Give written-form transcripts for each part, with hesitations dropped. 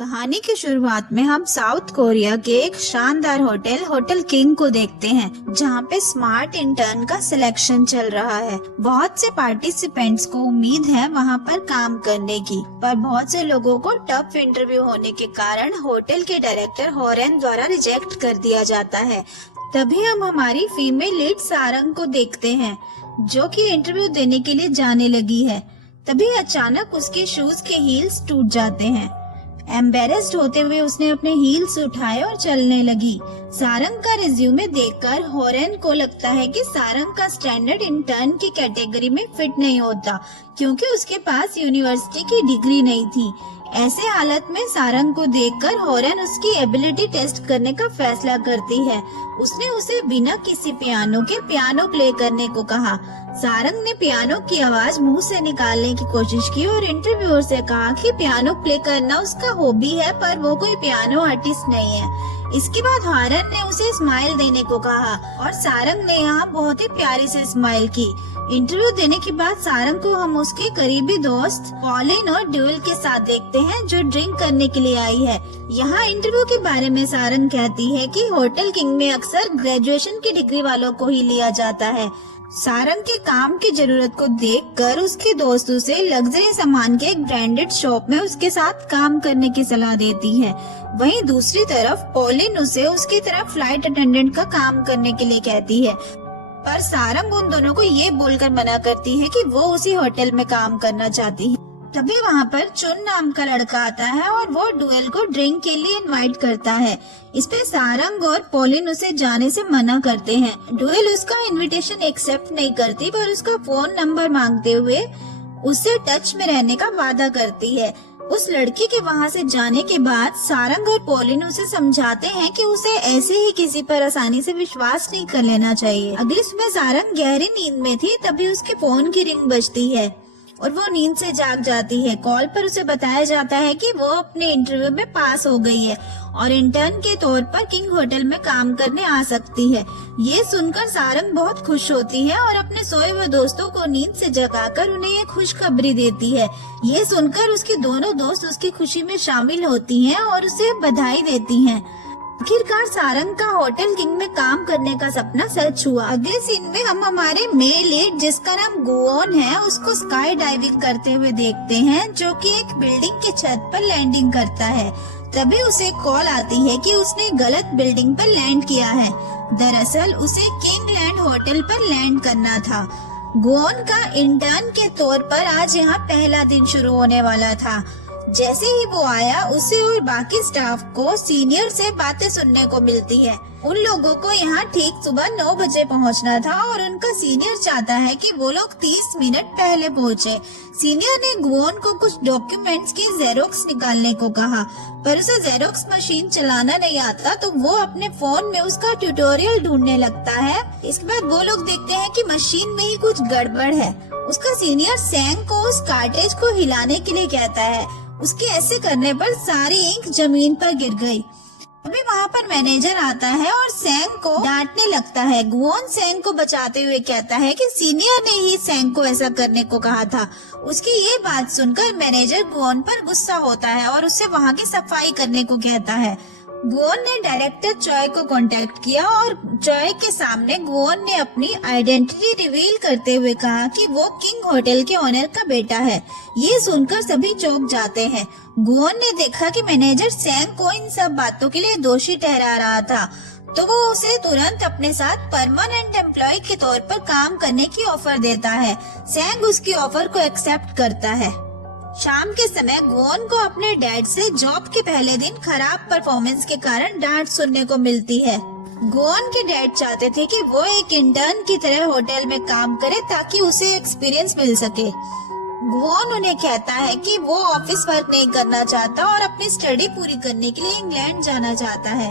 कहानी की शुरुआत में हम साउथ कोरिया के एक शानदार होटल किंग को देखते हैं, जहां पे स्मार्ट इंटर्न का सिलेक्शन चल रहा है। बहुत से पार्टिसिपेंट्स को उम्मीद है वहां पर काम करने की, पर बहुत से लोगों को टफ इंटरव्यू होने के कारण होटल के डायरेक्टर होरेन द्वारा रिजेक्ट कर दिया जाता है। तभी हम हमारी फीमेल लीड सारंग को देखते हैं, जो कि इंटरव्यू देने के लिए जाने लगी है। तभी अचानक उसके शूज के हील्स टूट जाते हैं। एम्बेरेस्ड होते हुए उसने अपने हील्स उठाए और चलने लगी। सारंग का रिज्यूमे देखकर होरेन को लगता है कि सारंग का स्टैंडर्ड इंटर्न की कैटेगरी में फिट नहीं होता, क्योंकि उसके पास यूनिवर्सिटी की डिग्री नहीं थी। ऐसे हालत में सारंग को देखकर होरेन उसकी एबिलिटी टेस्ट करने का फैसला करती है। उसने उसे बिना किसी पियानो के पियानो प्ले करने को कहा। सारंग ने पियानो की आवाज मुंह से निकालने की कोशिश की और इंटरव्यूअर से कहा कि पियानो प्ले करना उसका हॉबी है, पर वो कोई पियानो आर्टिस्ट नहीं है। इसके बाद होरेन ने उसे स्माइल देने को कहा और सारंग ने यहाँ बहुत ही प्यारी से स्माइल की। इंटरव्यू देने के बाद सारंग को हम उसके करीबी दोस्त पॉलिन और ड्यूल के साथ देखते हैं, जो ड्रिंक करने के लिए आई है। यहाँ इंटरव्यू के बारे में सारंग कहती है कि होटल किंग में अक्सर ग्रेजुएशन की डिग्री वालों को ही लिया जाता है। सारंग के काम की जरूरत को देखकर उसके दोस्त उसे लग्जरी सामान के एक ब्रांडेड शॉप में उसके साथ काम करने की सलाह देती है। वहीं दूसरी तरफ पॉलिन उसे उसकी तरफ फ्लाइट अटेंडेंट का काम करने के लिए कहती है, पर सारंग उन दोनों को ये बोलकर मना करती है कि वो उसी होटल में काम करना चाहती है। तभी वहाँ पर चुन नाम का लड़का आता है और वो ड्यूल को ड्रिंक के लिए इनवाइट करता है। इस पे सारंग और पॉलिन उसे जाने से मना करते हैं। ड्यूल उसका इनविटेशन एक्सेप्ट नहीं करती, पर उसका फोन नंबर मांगते हुए उससे टच में रहने का वादा करती है। उस लड़की के वहाँ से जाने के बाद सारंग और पॉलिन उसे समझाते हैं कि उसे ऐसे ही किसी पर आसानी से विश्वास नहीं कर लेना चाहिए। अगली सुबह सारंग गहरी नींद में थी, तभी उसके फोन की रिंग बजती है और वो नींद से जाग जाती है। कॉल पर उसे बताया जाता है कि वो अपने इंटरव्यू में पास हो गई है और इंटर्न के तौर पर किंग होटल में काम करने आ सकती है। ये सुनकर सारंग बहुत खुश होती है और अपने सोए हुए दोस्तों को नींद से जगाकर उन्हें ये खुशखबरी देती है। ये सुनकर उसके दोनों दोस्त उसकी खुशी में शामिल होती हैं और उसे बधाई देती हैं। आखिरकार सारंग का होटल किंग में काम करने का सपना सच हुआ। अगले सीन में हम हमारे मेल लीड, जिसका नाम गुओन है, उसको स्काई डाइविंग करते हुए देखते हैं, जो कि एक बिल्डिंग की छत पर लैंडिंग करता है। तभी उसे कॉल आती है कि उसने गलत बिल्डिंग पर लैंड किया है। दरअसल उसे किंगलैंड होटल पर लैंड करना था। गुओन का इंटर्न के तौर पर आज यहाँ पहला दिन शुरू होने वाला था। जैसे ही वो आया, उसे और बाकी स्टाफ को सीनियर से बातें सुनने को मिलती है। उन लोगों को यहाँ ठीक सुबह 9 बजे पहुँचना था और उनका सीनियर चाहता है कि वो लोग 30 मिनट पहले पहुँचे। सीनियर ने गुओन को कुछ डॉक्यूमेंट्स की जेरोक्स निकालने को कहा, पर उसे जेरोक्स मशीन चलाना नहीं आता, तो वो अपने फोन में उसका ट्यूटोरियल ढूंढने लगता है। इसके बाद वो लोग देखते हैं कि मशीन में ही कुछ गड़बड़ है। उसका सीनियर सैंग को उस कार्टेज को हिलाने के लिए कहता है। उसके ऐसे करने पर सारी इंक जमीन पर गिर गई। अभी वहाँ पर मैनेजर आता है और सैंग को डांटने लगता है। गुओन सैंग को बचाते हुए कहता है कि सीनियर ने ही सैंग को ऐसा करने को कहा था। उसकी ये बात सुनकर मैनेजर गुओन पर गुस्सा होता है और उससे वहाँ की सफाई करने को कहता है। गुओन ने डायरेक्टर चॉय को कांटेक्ट किया और चॉय के सामने गुओन ने अपनी आइडेंटिटी रिवील करते हुए कहा कि वो किंग होटल के ओनर का बेटा है। ये सुनकर सभी चौंक जाते हैं। गुओन ने देखा कि मैनेजर सैंग को इन सब बातों के लिए दोषी ठहरा रहा था, तो वो उसे तुरंत अपने साथ परमानेंट एम्प्लॉय के तौर पर काम करने की ऑफर देता है। सैंग उसकी ऑफर को एक्सेप्ट करता है। शाम के समय गुओन को अपने डैड से जॉब के पहले दिन खराब परफॉर्मेंस के कारण डांट सुनने को मिलती है। गुओन के डैड चाहते थे कि वो एक इंटर्न की तरह होटल में काम करे, ताकि उसे एक्सपीरियंस मिल सके। गुओन उन्हें कहता है कि वो ऑफिस वर्क नहीं करना चाहता और अपनी स्टडी पूरी करने के लिए इंग्लैंड जाना चाहता है।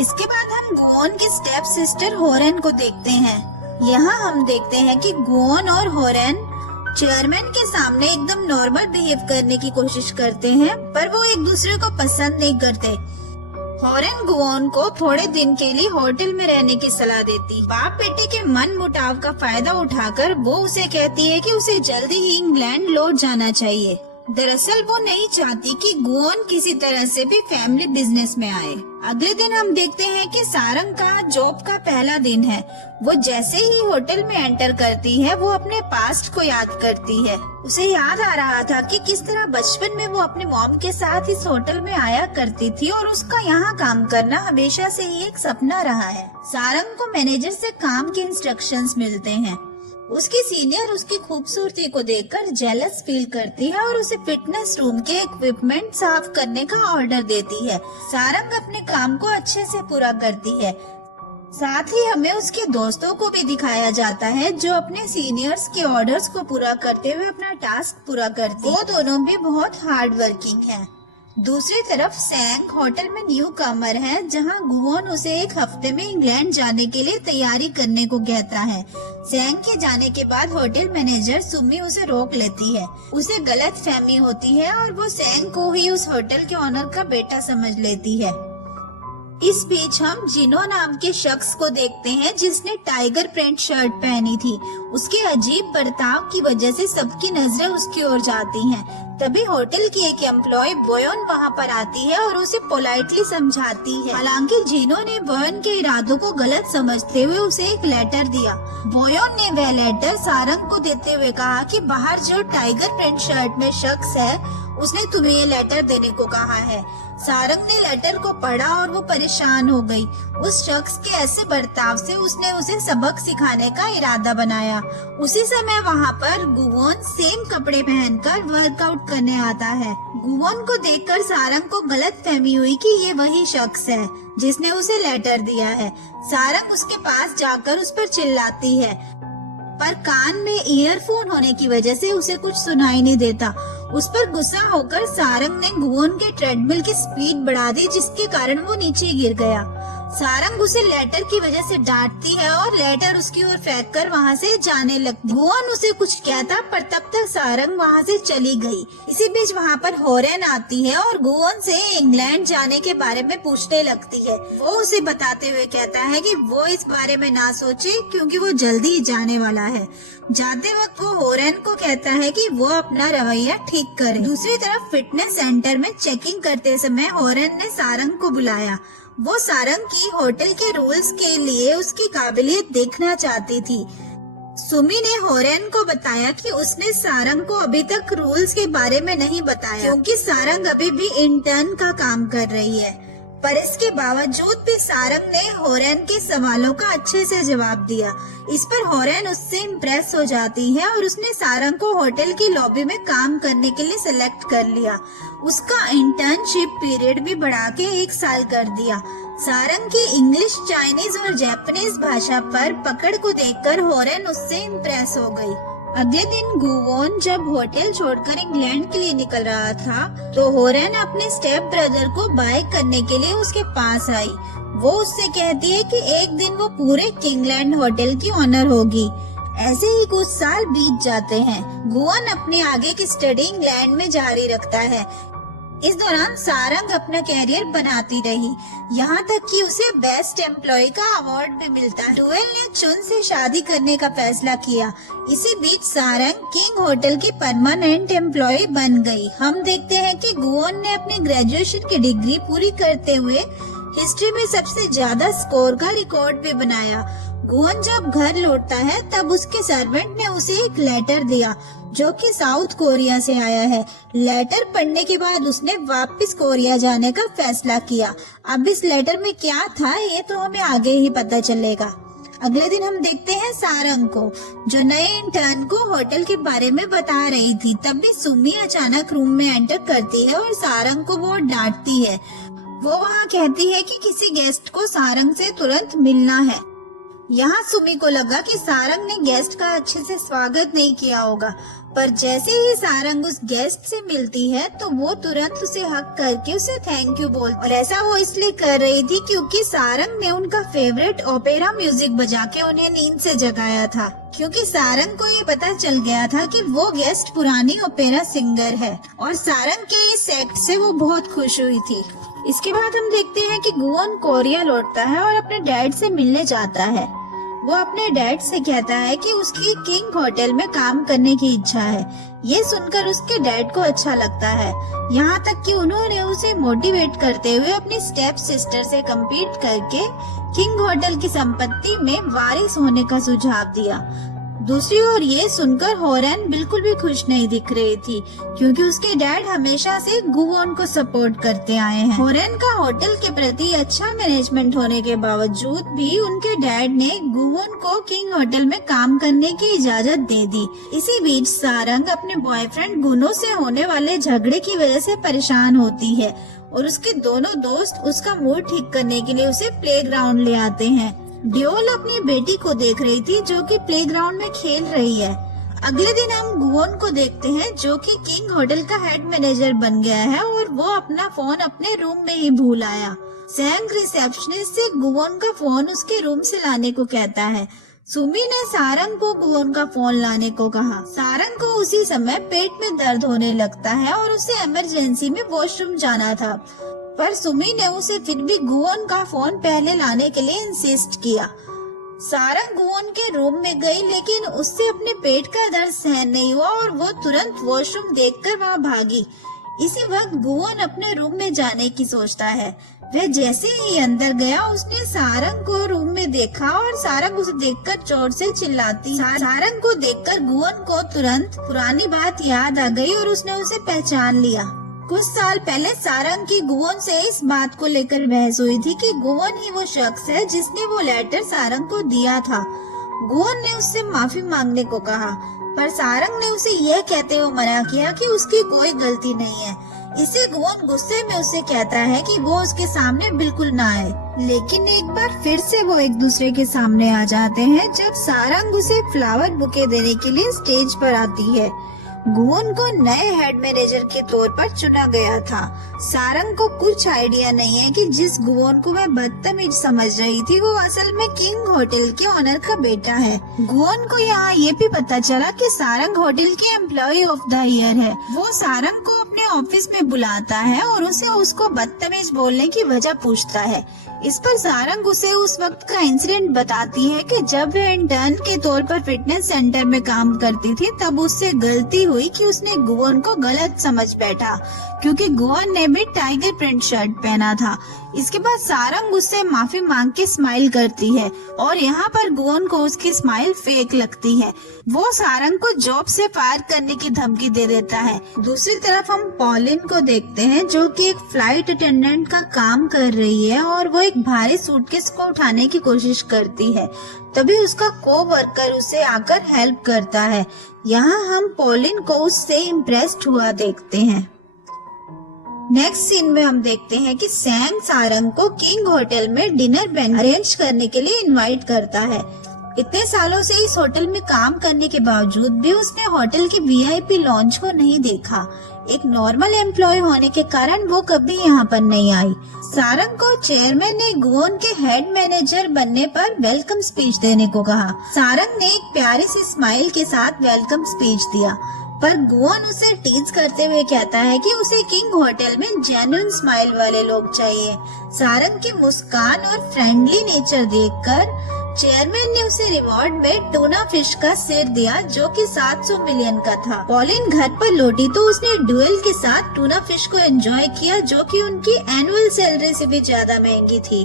इसके बाद हम गुओन की स्टेप सिस्टर होरेन को देखते हैं। यहाँ हम देखते हैं कि गुओन और होरेन चेयरमैन के सामने एकदम नॉर्मल बिहेव करने की कोशिश करते हैं, पर वो एक दूसरे को पसंद नहीं करते। होरेन गुओन को थोड़े दिन के लिए होटल में रहने की सलाह देती। बाप बेटे के मन मुटाव का फायदा उठाकर वो उसे कहती है कि उसे जल्दी ही इंग्लैंड लौट जाना चाहिए। दरअसल वो नहीं चाहती कि गुओन किसी तरह से भी फैमिली बिजनेस में आए। अगले दिन हम देखते हैं कि सारंग का जॉब का पहला दिन है। वो जैसे ही होटल में एंटर करती है वो अपने पास्ट को याद करती है। उसे याद आ रहा था कि किस तरह बचपन में वो अपने मॉम के साथ इस होटल में आया करती थी और उसका यहाँ काम करना हमेशा से ही एक सपना रहा है। सारंग को मैनेजर से काम के इंस्ट्रक्शंस मिलते हैं। उसकी सीनियर उसकी खूबसूरती को देखकर जेलस फील करती है और उसे फिटनेस रूम के इक्विपमेंट साफ करने का ऑर्डर देती है। सारंग अपने काम को अच्छे से पूरा करती है। साथ ही हमें उसके दोस्तों को भी दिखाया जाता है जो अपने सीनियर्स के ऑर्डर्स को पूरा करते हुए अपना टास्क पूरा करते हैं। वो दोनों भी बहुत हार्ड वर्किंग हैं। दूसरी तरफ सैंग होटल में न्यू कमर है, जहां गुओन उसे एक हफ्ते में इंग्लैंड जाने के लिए तैयारी करने को कहता है। सैंग के जाने के बाद होटल मैनेजर सुमी उसे रोक लेती है। उसे गलत फहमी होती है और वो सैंग को ही उस होटल के ऑनर का बेटा समझ लेती है। इस बीच हम जिनो नाम के शख्स को देखते हैं जिसने टाइगर प्रिंट शर्ट पहनी थी। उसके अजीब बर्ताव की वजह से सबकी नजरें उसकी ओर जाती हैं। तभी होटल की एक एम्प्लॉय बोयोन वहां पर आती है और उसे पोलाइटली समझाती है। हालांकि जिनो ने बोयोन के इरादों को गलत समझते हुए उसे एक लेटर दिया। बोयोन ने वह लेटर सारंग को देते हुए कहा कि बाहर जो टाइगर प्रिंट शर्ट में शख्स है उसने तुम्हें ये लेटर देने को कहा है। सारंग ने लेटर को पढ़ा और वो परेशान हो गई। उस शख्स के ऐसे बर्ताव से उसने उसे सबक सिखाने का इरादा बनाया। उसी समय वहाँ पर गुओन सेम कपड़े पहनकर वर्कआउट करने आता है। गुओन को देखकर सारंग को गलत फहमी हुई कि ये वही शख्स है जिसने उसे लेटर दिया है। सारंग उसके पास जाकर उस पर चिल्लाती है, पर कान में ईयरफोन होने की वजह से उसे कुछ सुनाई नहीं देता। उस पर गुस्सा होकर सारंग ने गुओन के ट्रेडमिल की स्पीड बढ़ा दी, जिसके कारण वो नीचे गिर गया। सारंग उसे लेटर की वजह से डांटती है और लेटर उसकी ओर फेंककर वहाँ से जाने लगती। गुओन उसे कुछ कहता, पर तब तक सारंग वहाँ से चली गई। इसी बीच वहाँ पर होरेन आती है और गुओन से इंग्लैंड जाने के बारे में पूछने लगती है। वो उसे बताते हुए कहता है कि वो इस बारे में ना सोचे क्योंकि वो जल्दी ही जाने वाला है। जाते वक्त वो होरेन को कहता है कि वो अपना रवैया ठीक करे। दूसरी तरफ फिटनेस सेंटर में चेकिंग करते समय होरेन ने सारंग को बुलाया। वो सारंग की होटल के रूल्स के लिए उसकी काबिलियत देखना चाहती थी। सुमी ने होरेन को बताया कि उसने सारंग को अभी तक रूल्स के बारे में नहीं बताया क्योंकि सारंग अभी भी इंटर्न का काम कर रही है। पर इसके बावजूद भी सारंग ने होरेन के सवालों का अच्छे से जवाब दिया। इस पर होरेन उससे इम्प्रेस हो जाती है और उसने सारंग को होटल की लॉबी में काम करने के लिए सिलेक्ट कर लिया। उसका इंटर्नशिप पीरियड भी बढ़ा के 1 साल कर दिया। सारंग की इंग्लिश, चाइनीज और जापानीज भाषा पर पकड़ को देखकर होरेन उससे इम्प्रेस हो गई। अगले दिन गुओन जब होटल छोड़कर इंग्लैंड के लिए निकल रहा था तो होरेन अपने स्टेप ब्रदर को बाय करने के लिए उसके पास आई। वो उससे कहती है कि एक दिन वो पूरे किंगलैंड होटल की ऑनर होगी। ऐसे ही कुछ साल बीत जाते हैं। गुओन अपने आगे की स्टडी इंग्लैंड में जारी रखता है। इस दौरान सारंग अपना कैरियर बनाती रही, यहाँ तक कि उसे बेस्ट एम्प्लॉय का अवार्ड भी मिलता। डुएल ने चुन से शादी करने का फैसला किया। इसी बीच सारंग किंग होटल की परमानेंट एम्प्लॉय बन गई। हम देखते हैं कि गुओन ने अपनी ग्रेजुएशन की डिग्री पूरी करते हुए हिस्ट्री में सबसे ज्यादा स्कोर का रिकॉर्ड भी बनाया। गुओन जब घर लौटता है तब उसके सर्वेंट ने उसे एक लेटर दिया जो कि साउथ कोरिया से आया है। लेटर पढ़ने के बाद उसने वापस कोरिया जाने का फैसला किया। अब इस लेटर में क्या था ये तो हमें आगे ही पता चलेगा। अगले दिन हम देखते हैं सारंग को जो नए इंटर्न को होटल के बारे में बता रही थी। तभी सुमी अचानक रूम में एंटर करती है और सारंग को वो डांटती है। वो वहाँ कहती है कि किसी गेस्ट को सारंग से तुरंत मिलना है। यहाँ सुमी को लगा कि सारंग ने गेस्ट का अच्छे से स्वागत नहीं किया होगा, पर जैसे ही सारंग उस गेस्ट से मिलती है तो वो तुरंत उसे हक करके उसे थैंक यू बोलती। और ऐसा वो इसलिए कर रही थी क्योंकि सारंग ने उनका फेवरेट ओपेरा म्यूजिक बजा के उन्हें नींद से जगाया था। क्योंकि सारंग को ये पता चल गया था कि वो गेस्ट पुरानी ओपेरा सिंगर है और सारंग के इस एक्ट से वो बहुत खुश हुई थी। इसके बाद हम देखते हैं कि गुओन कोरिया लौटता है और अपने डैड से मिलने जाता है। वो अपने डैड से कहता है कि उसकी किंग होटल में काम करने की इच्छा है। ये सुनकर उसके डैड को अच्छा लगता है, यहाँ तक कि उन्होंने उसे मोटिवेट करते हुए अपनी स्टेप सिस्टर से कम्पीट करके किंग होटल की संपत्ति में वारिस होने का सुझाव दिया। दूसरी ओर ये सुनकर होरेन बिल्कुल भी खुश नहीं दिख रही थी, क्योंकि उसके डैड हमेशा से गुवोन को सपोर्ट करते आए हैं। होरेन का होटल के प्रति अच्छा मैनेजमेंट होने के बावजूद भी उनके डैड ने गुवोन को किंग होटल में काम करने की इजाजत दे दी। इसी बीच सारंग अपने बॉयफ्रेंड गुनो से होने वाले झगड़े की वजह से परेशान होती है और उसके दोनों दोस्त उसका मूड ठीक करने के लिए उसे प्लेग्राउंड ले आते हैं। डियोल अपनी बेटी को देख रही थी जो कि प्लेग्राउंड में खेल रही है। अगले दिन हम गुवोन को देखते हैं जो कि किंग होटल का हेड मैनेजर बन गया है और वो अपना फोन अपने रूम में ही भूल आया। सैंग रिसेप्शनिस्ट से गुवोन का फोन उसके रूम से लाने को कहता है। सुमी ने सारंग को गुवोन का फोन लाने को कहा। सारंग को उसी समय पेट में दर्द होने लगता है और उसे इमरजेंसी में वॉशरूम जाना था, पर सुमी ने उसे फिर भी गुवोन का फोन पहले लाने के लिए इंसिस्ट किया। सारंग गुवोन के रूम में गई, लेकिन उससे अपने पेट का दर्द सहन नहीं हुआ और वो तुरंत वॉशरूम देखकर वहाँ भागी। इसी वक्त गुवोन अपने रूम में जाने की सोचता है। वह जैसे ही अंदर गया उसने सारंग को रूम में देखा और सारंग उसे देखकर जोर से चिल्लाती। सारंग को देखकर गुवोन को तुरंत पुरानी बात याद आ गई और उसने उसे पहचान लिया। कुछ साल पहले सारंग की गुवोन से इस बात को लेकर बहस हुई थी कि गुवोन ही वो शख्स है जिसने वो लेटर सारंग को दिया था। गुवोन ने उससे माफी मांगने को कहा, पर सारंग ने उसे यह कहते हुए मना किया कि उसकी कोई गलती नहीं है। इसे गुवोन गुस्से में उसे कहता है कि वो उसके सामने बिल्कुल ना आए, लेकिन एक बार फिर से वो एक दूसरे के सामने आ जाते हैं जब सारंग उसे फ्लावर बुके देने के लिए स्टेज पर आती है। गुवोन को नए हेड मैनेजर के तौर पर चुना गया था। सारंग को कुछ आइडिया नहीं है कि जिस गुवोन को वह बदतमीज समझ रही थी वो असल में किंग होटल के ओनर का बेटा है। गुवोन को यहाँ ये भी पता चला कि सारंग होटल के एम्प्लॉय ऑफ द ईयर है। वो सारंग को अपने ऑफिस में बुलाता है और उसे उसको बदतमीज बोलने की वजह पूछता है। इस पर सारंग उसे उस वक्त का इंसिडेंट बताती है कि जब वह इंटर्न के तौर पर फिटनेस सेंटर में काम करती थी तब उससे गलती हुई कि उसने गुवोन को गलत समझ बैठा, क्योंकि गुवोन ने भी टाइगर प्रिंट शर्ट पहना था। इसके बाद सारंग उससे माफी मांग के स्माइल करती है और यहाँ पर गुवोन को उसकी स्माइल फेक लगती है। वो सारंग को जॉब से फायर करने की धमकी दे देता है। दूसरी तरफ हम पॉलिन को देखते हैं जो कि एक फ्लाइट अटेंडेंट का काम कर रही है और वो एक भारी सूटकेस को उठाने की कोशिश करती है। तभी उसका को-वर्कर उसे आकर हेल्प करता है। यहाँ हम पॉलिन को उससे इम्प्रेस्ड हुआ देखते हैं। नेक्स्ट सीन में हम देखते हैं कि सैम सारंग को किंग होटल में डिनर बैंक्वेट अरेंज करने के लिए इनवाइट करता है। इतने सालों से इस होटल में काम करने के बावजूद भी उसने होटल के वीआईपी लॉन्च को नहीं देखा। एक नॉर्मल एम्प्लॉय होने के कारण वो कभी यहाँ पर नहीं आई। सारंग को चेयरमैन ने गुवोन के हेड मैनेजर बनने पर वेलकम स्पीच देने को कहा। सारंग ने एक प्यारी सी स्माइल के साथ वेलकम स्पीच दिया, पर गुवोन उसे टीज करते हुए कहता है कि उसे किंग होटल में जेन्युइन स्माइल वाले लोग चाहिए। सारंग की मुस्कान और फ्रेंडली नेचर देखकर चेयरमैन ने उसे रिवॉर्ड में टूना फिश का सिर दिया जो कि 700 मिलियन का था। पॉलिन घर पर लौटी तो उसने ड्यूएल के साथ टूना फिश को एंजॉय किया जो कि उनकी एनुअल सैलरी से भी ज्यादा महंगी थी।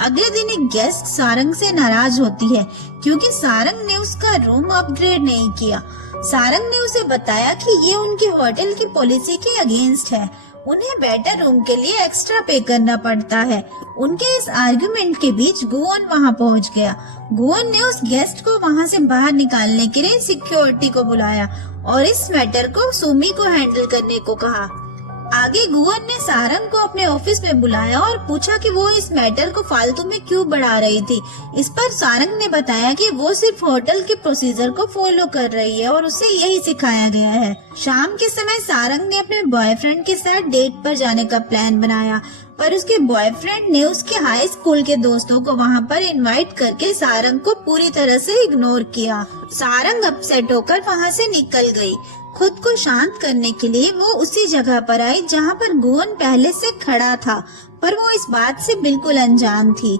अगले दिन एक गेस्ट सारंग से नाराज होती है क्योंकि सारंग ने उसका रूम अपग्रेड नहीं किया। सारंग ने उसे बताया कि ये उनके होटल की पॉलिसी के अगेंस्ट है, उन्हें बेटर रूम के लिए एक्स्ट्रा पे करना पड़ता है। उनके इस आर्गुमेंट के बीच गुवोन वहां पहुंच गया। गुवोन ने उस गेस्ट को वहां से बाहर निकालने के लिए सिक्योरिटी को बुलाया और इस मैटर को सुमी को हैंडल करने को कहा। आगे गुवोन ने सारंग को अपने ऑफिस में बुलाया और पूछा कि वो इस मैटर को फालतू में क्यों बढ़ा रही थी। इस पर सारंग ने बताया कि वो सिर्फ होटल के प्रोसीजर को फॉलो कर रही है और उसे यही सिखाया गया है। शाम के समय सारंग ने अपने बॉयफ्रेंड के साथ डेट पर जाने का प्लान बनाया, पर उसके बॉयफ्रेंड ने उसके हाई स्कूल के दोस्तों को वहां पर इनवाइट करके सारंग को पूरी तरह से इग्नोर किया। सारंग अपसेट होकर वहां से निकल गई। खुद को शांत करने के लिए वो उसी जगह पर आई जहां पर गुवोन पहले से खड़ा था, पर वो इस बात से बिल्कुल अनजान थी।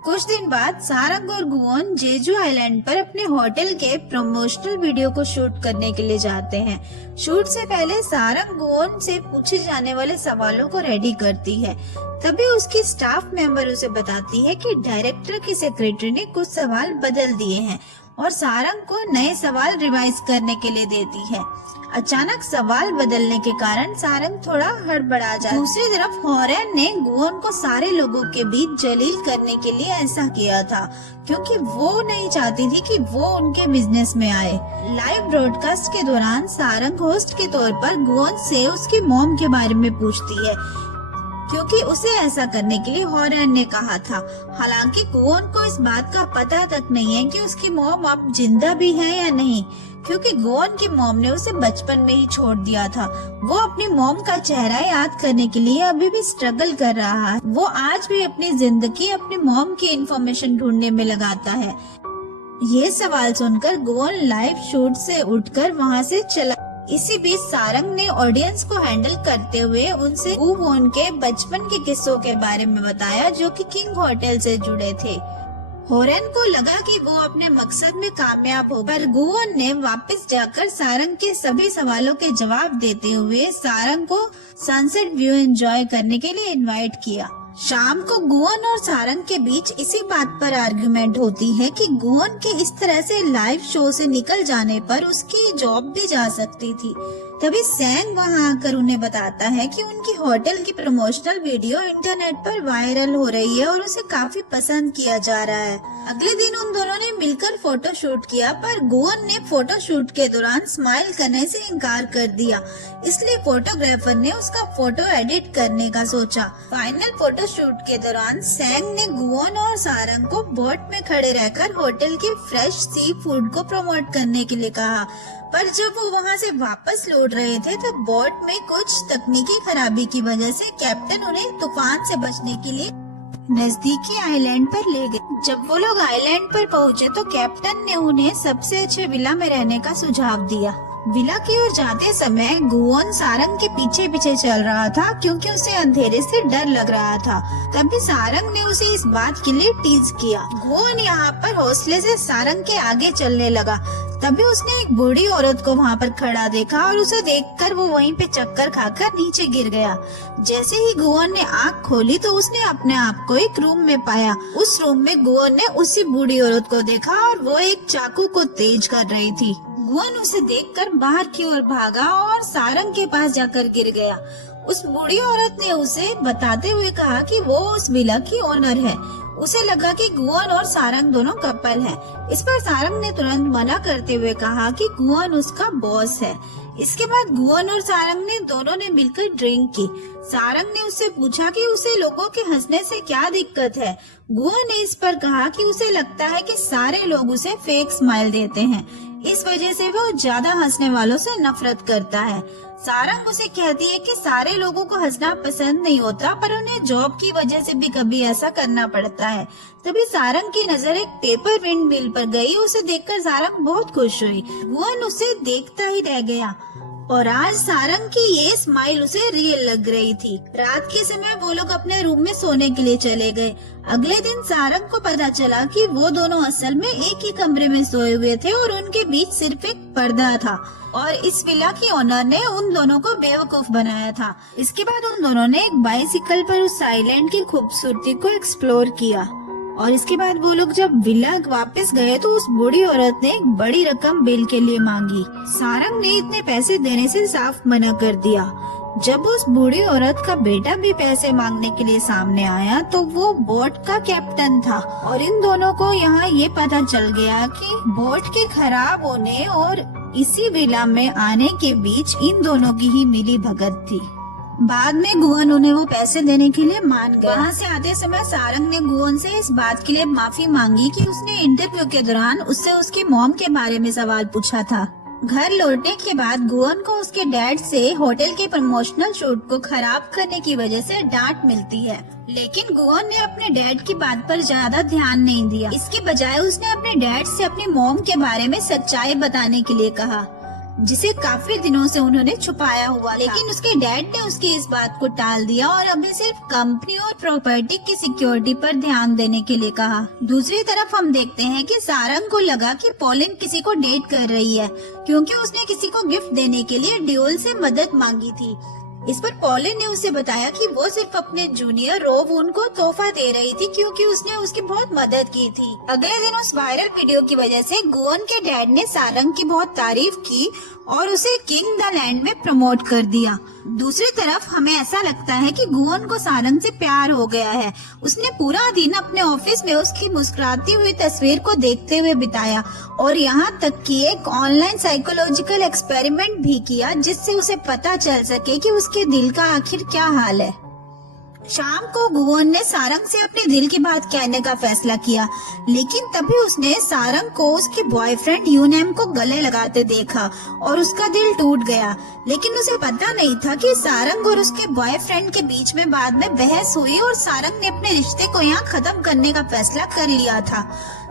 कुछ दिन बाद सारंग और गुओन जेजू आइलैंड पर अपने होटल के प्रमोशनल वीडियो को शूट करने के लिए जाते हैं। शूट से पहले सारंग गुओन से पूछे जाने वाले सवालों को रेडी करती है। तभी उसकी स्टाफ मेंबर उसे बताती है कि डायरेक्टर की सेक्रेटरी ने कुछ सवाल बदल दिए हैं और सारंग को नए सवाल रिवाइज करने के लिए देती है। अचानक सवाल बदलने के कारण सारंग थोड़ा हड़बड़ा जाता है। दूसरी तरफ हॉरेन ने गुओन को सारे लोगों के बीच जलील करने के लिए ऐसा किया था, क्योंकि वो नहीं चाहती थी कि वो उनके बिजनेस में आए। लाइव ब्रॉडकास्ट के दौरान सारंग होस्ट के तौर पर गुओन से उसकी मॉम के बारे में पूछती है, क्योंकि उसे ऐसा करने के लिए हॉरेन ने कहा था। हालांकि गुओन को इस बात का पता तक नहीं है कि उसकी मॉम अब जिंदा भी है या नहीं, क्योंकि गुओन की मॉम ने उसे बचपन में ही छोड़ दिया था। वो अपनी मॉम का चेहरा याद करने के लिए अभी भी स्ट्रगल कर रहा है। वो आज भी अपनी जिंदगी अपनी मॉम की इंफॉर्मेशन ढूंढने में लगाता है। ये सवाल सुनकर गुओन लाइव शूट से उठकर वहाँ से चला। इसी बीच सारंग ने ऑडियंस को हैंडल करते हुए उनसे गुओन के बचपन के किस्सों के बारे में बताया, जो कि किंग होटल से जुड़े थे। हॉरेन को लगा कि वो अपने मकसद में कामयाब हो, पर गुओन ने वापस जाकर सारंग के सभी सवालों के जवाब देते हुए सारंग को सनसेट व्यू एंजॉय करने के लिए इनवाइट किया। शाम को गुओन और सारंग के बीच इसी बात पर आर्गुमेंट होती है कि गुओन के इस तरह से लाइव शो से निकल जाने पर उसकी जॉब भी जा सकती थी। तभी सैंग वहां आकर उन्हें बताता है कि उनकी होटल की प्रमोशनल वीडियो इंटरनेट पर वायरल हो रही है और उसे काफी पसंद किया जा रहा है। अगले दिन उन दोनों ने मिलकर फोटो शूट किया, पर गुओन ने फोटो शूट के दौरान स्माइल करने से इनकार कर दिया, इसलिए फोटोग्राफर ने उसका फोटो एडिट करने का सोचा। फाइनल फोटो शूट के दौरान सैंग ने गुओन और सारंग को बोट में खड़े रहकर होटल के फ्रेश सी फूड को प्रमोट करने के लिए कहा, पर जब वो वहाँ से वापस लौट रहे थे तब बोट में कुछ तकनीकी खराबी की वजह से कैप्टन उन्हें तूफान से बचने के लिए नजदीकी आइलैंड पर ले गए। जब वो लोग आइलैंड पर पहुँचे तो कैप्टन ने उन्हें सबसे अच्छे विला में रहने का सुझाव दिया। विला की ओर जाते समय गुओन सारंग के पीछे पीछे चल रहा था, क्योंकि उसे अंधेरे से डर लग रहा था। तभी सारंग ने उसे इस बात के लिए टीज किया। गुओन यहाँ पर हौसले से सारंग के आगे चलने लगा। तभी उसने एक बूढ़ी औरत को वहाँ पर खड़ा देखा और उसे देखकर वो वहीं पे चक्कर खाकर नीचे गिर गया। जैसे ही गुओन ने आँख खोली तो उसने अपने आप को एक रूम में पाया। उस रूम में गुओन ने उसी बूढ़ी औरत को देखा और वो एक चाकू को तेज कर रही थी। गुओन उसे देखकर बाहर की ओर भागा और सारंग के पास जाकर गिर गया। उस बूढ़ी औरत ने उसे बताते हुए कहा कि वो उस विला की ओनर है। उसे लगा कि गुओन और सारंग दोनों कपल हैं। इस पर सारंग ने तुरंत मना करते हुए कहा कि गुओन उसका बॉस है। इसके बाद गुओन और सारंग ने दोनों ने मिलकर ड्रिंक की। सारंग ने उससे पूछा कि उसे लोगों के हंसने से क्या दिक्कत है। गुओन ने इस पर कहा कि उसे लगता है कि सारे लोग उसे फेक स्माइल देते हैं, इस वजह से वो ज्यादा हंसने वालों से नफरत करता है। सारंग उसे कहती है कि सारे लोगों को हंसना पसंद नहीं होता, पर उन्हें जॉब की वजह से भी कभी ऐसा करना पड़ता है। तभी सारंग की नजर एक पेपर विंड मिल पर गई। उसे देखकर सारंग बहुत खुश हुई। गुओन उसे देखता ही रह गया और आज सारंग की ये स्माइल उसे रियल लग रही थी। रात के समय वो लोग अपने रूम में सोने के लिए चले गए। अगले दिन सारंग को पता चला कि वो दोनों असल में एक ही कमरे में सोए हुए थे और उनके बीच सिर्फ एक पर्दा था और इस विला की ओनर ने उन दोनों को बेवकूफ बनाया था। इसके बाद उन दोनों ने एक बाइसिकल पर उस आइलैंड की खूबसूरती को एक्सप्लोर किया और इसके बाद वो लोग जब विला वापस गए तो उस बूढ़ी औरत ने एक बड़ी रकम बिल के लिए मांगी। सारंग ने इतने पैसे देने से साफ मना कर दिया। जब उस बूढ़ी औरत का बेटा भी पैसे मांगने के लिए सामने आया तो वो बोट का कैप्टन था और इन दोनों को यहाँ ये पता चल गया कि बोट के खराब होने और इसी विला में आने के बीच इन दोनों की ही मिली भगत थी। बाद में गुओन उन्हें वो पैसे देने के लिए मान गया। वहाँ से आते समय सारंग ने गुओन से इस बात के लिए माफी मांगी कि उसने इंटरव्यू के दौरान उससे उसकी मॉम के बारे में सवाल पूछा था। घर लौटने के बाद गुओन को उसके डैड से होटल के प्रमोशनल शूट को खराब करने की वजह से डांट मिलती है, लेकिन गुओन ने अपने डैड की बात पर ज्यादा ध्यान नहीं दिया। इसके बजाय उसने अपने डैड से अपनी मॉम के बारे में सच्चाई बताने के लिए कहा। जिसे काफी दिनों से उन्होंने छुपाया हुआ था। लेकिन उसके डैड ने उसकी इस बात को टाल दिया और अभी सिर्फ कंपनी और प्रॉपर्टी की सिक्योरिटी पर ध्यान देने के लिए कहा। दूसरी तरफ हम देखते हैं कि सारंग को लगा कि पॉलिन किसी को डेट कर रही है, क्योंकि उसने किसी को गिफ्ट देने के लिए ड्यूल से मदद मांगी थी। इस पर पॉलिन ने उसे बताया कि वो सिर्फ अपने जूनियर रोवून को तोहफा दे रही थी, क्योंकि उसने उसकी बहुत मदद की थी। अगले दिन उस वायरल वीडियो की वजह से गुओन के डैड ने सारंग की बहुत तारीफ की और उसे किंग द लैंड में प्रमोट कर दिया। दूसरी तरफ हमें ऐसा लगता है कि गुओन को सारंग से प्यार हो गया है। उसने पूरा दिन अपने ऑफिस में उसकी मुस्कुराती हुई तस्वीर को देखते हुए बिताया और यहाँ तक कि एक ऑनलाइन साइकोलॉजिकल एक्सपेरिमेंट भी किया, जिससे उसे पता चल सके कि उसके दिल का आखिर क्या हाल है। शाम को गुओन ने सारंग से अपने दिल की बात कहने का फैसला किया, लेकिन तभी उसने सारंग को उसके बॉयफ्रेंड यूनेम को गले लगाते देखा और उसका दिल टूट गया। लेकिन उसे पता नहीं था कि सारंग और उसके बॉयफ्रेंड के बीच में बाद में बहस हुई और सारंग ने अपने रिश्ते को यहाँ खत्म करने का फैसला कर लिया था।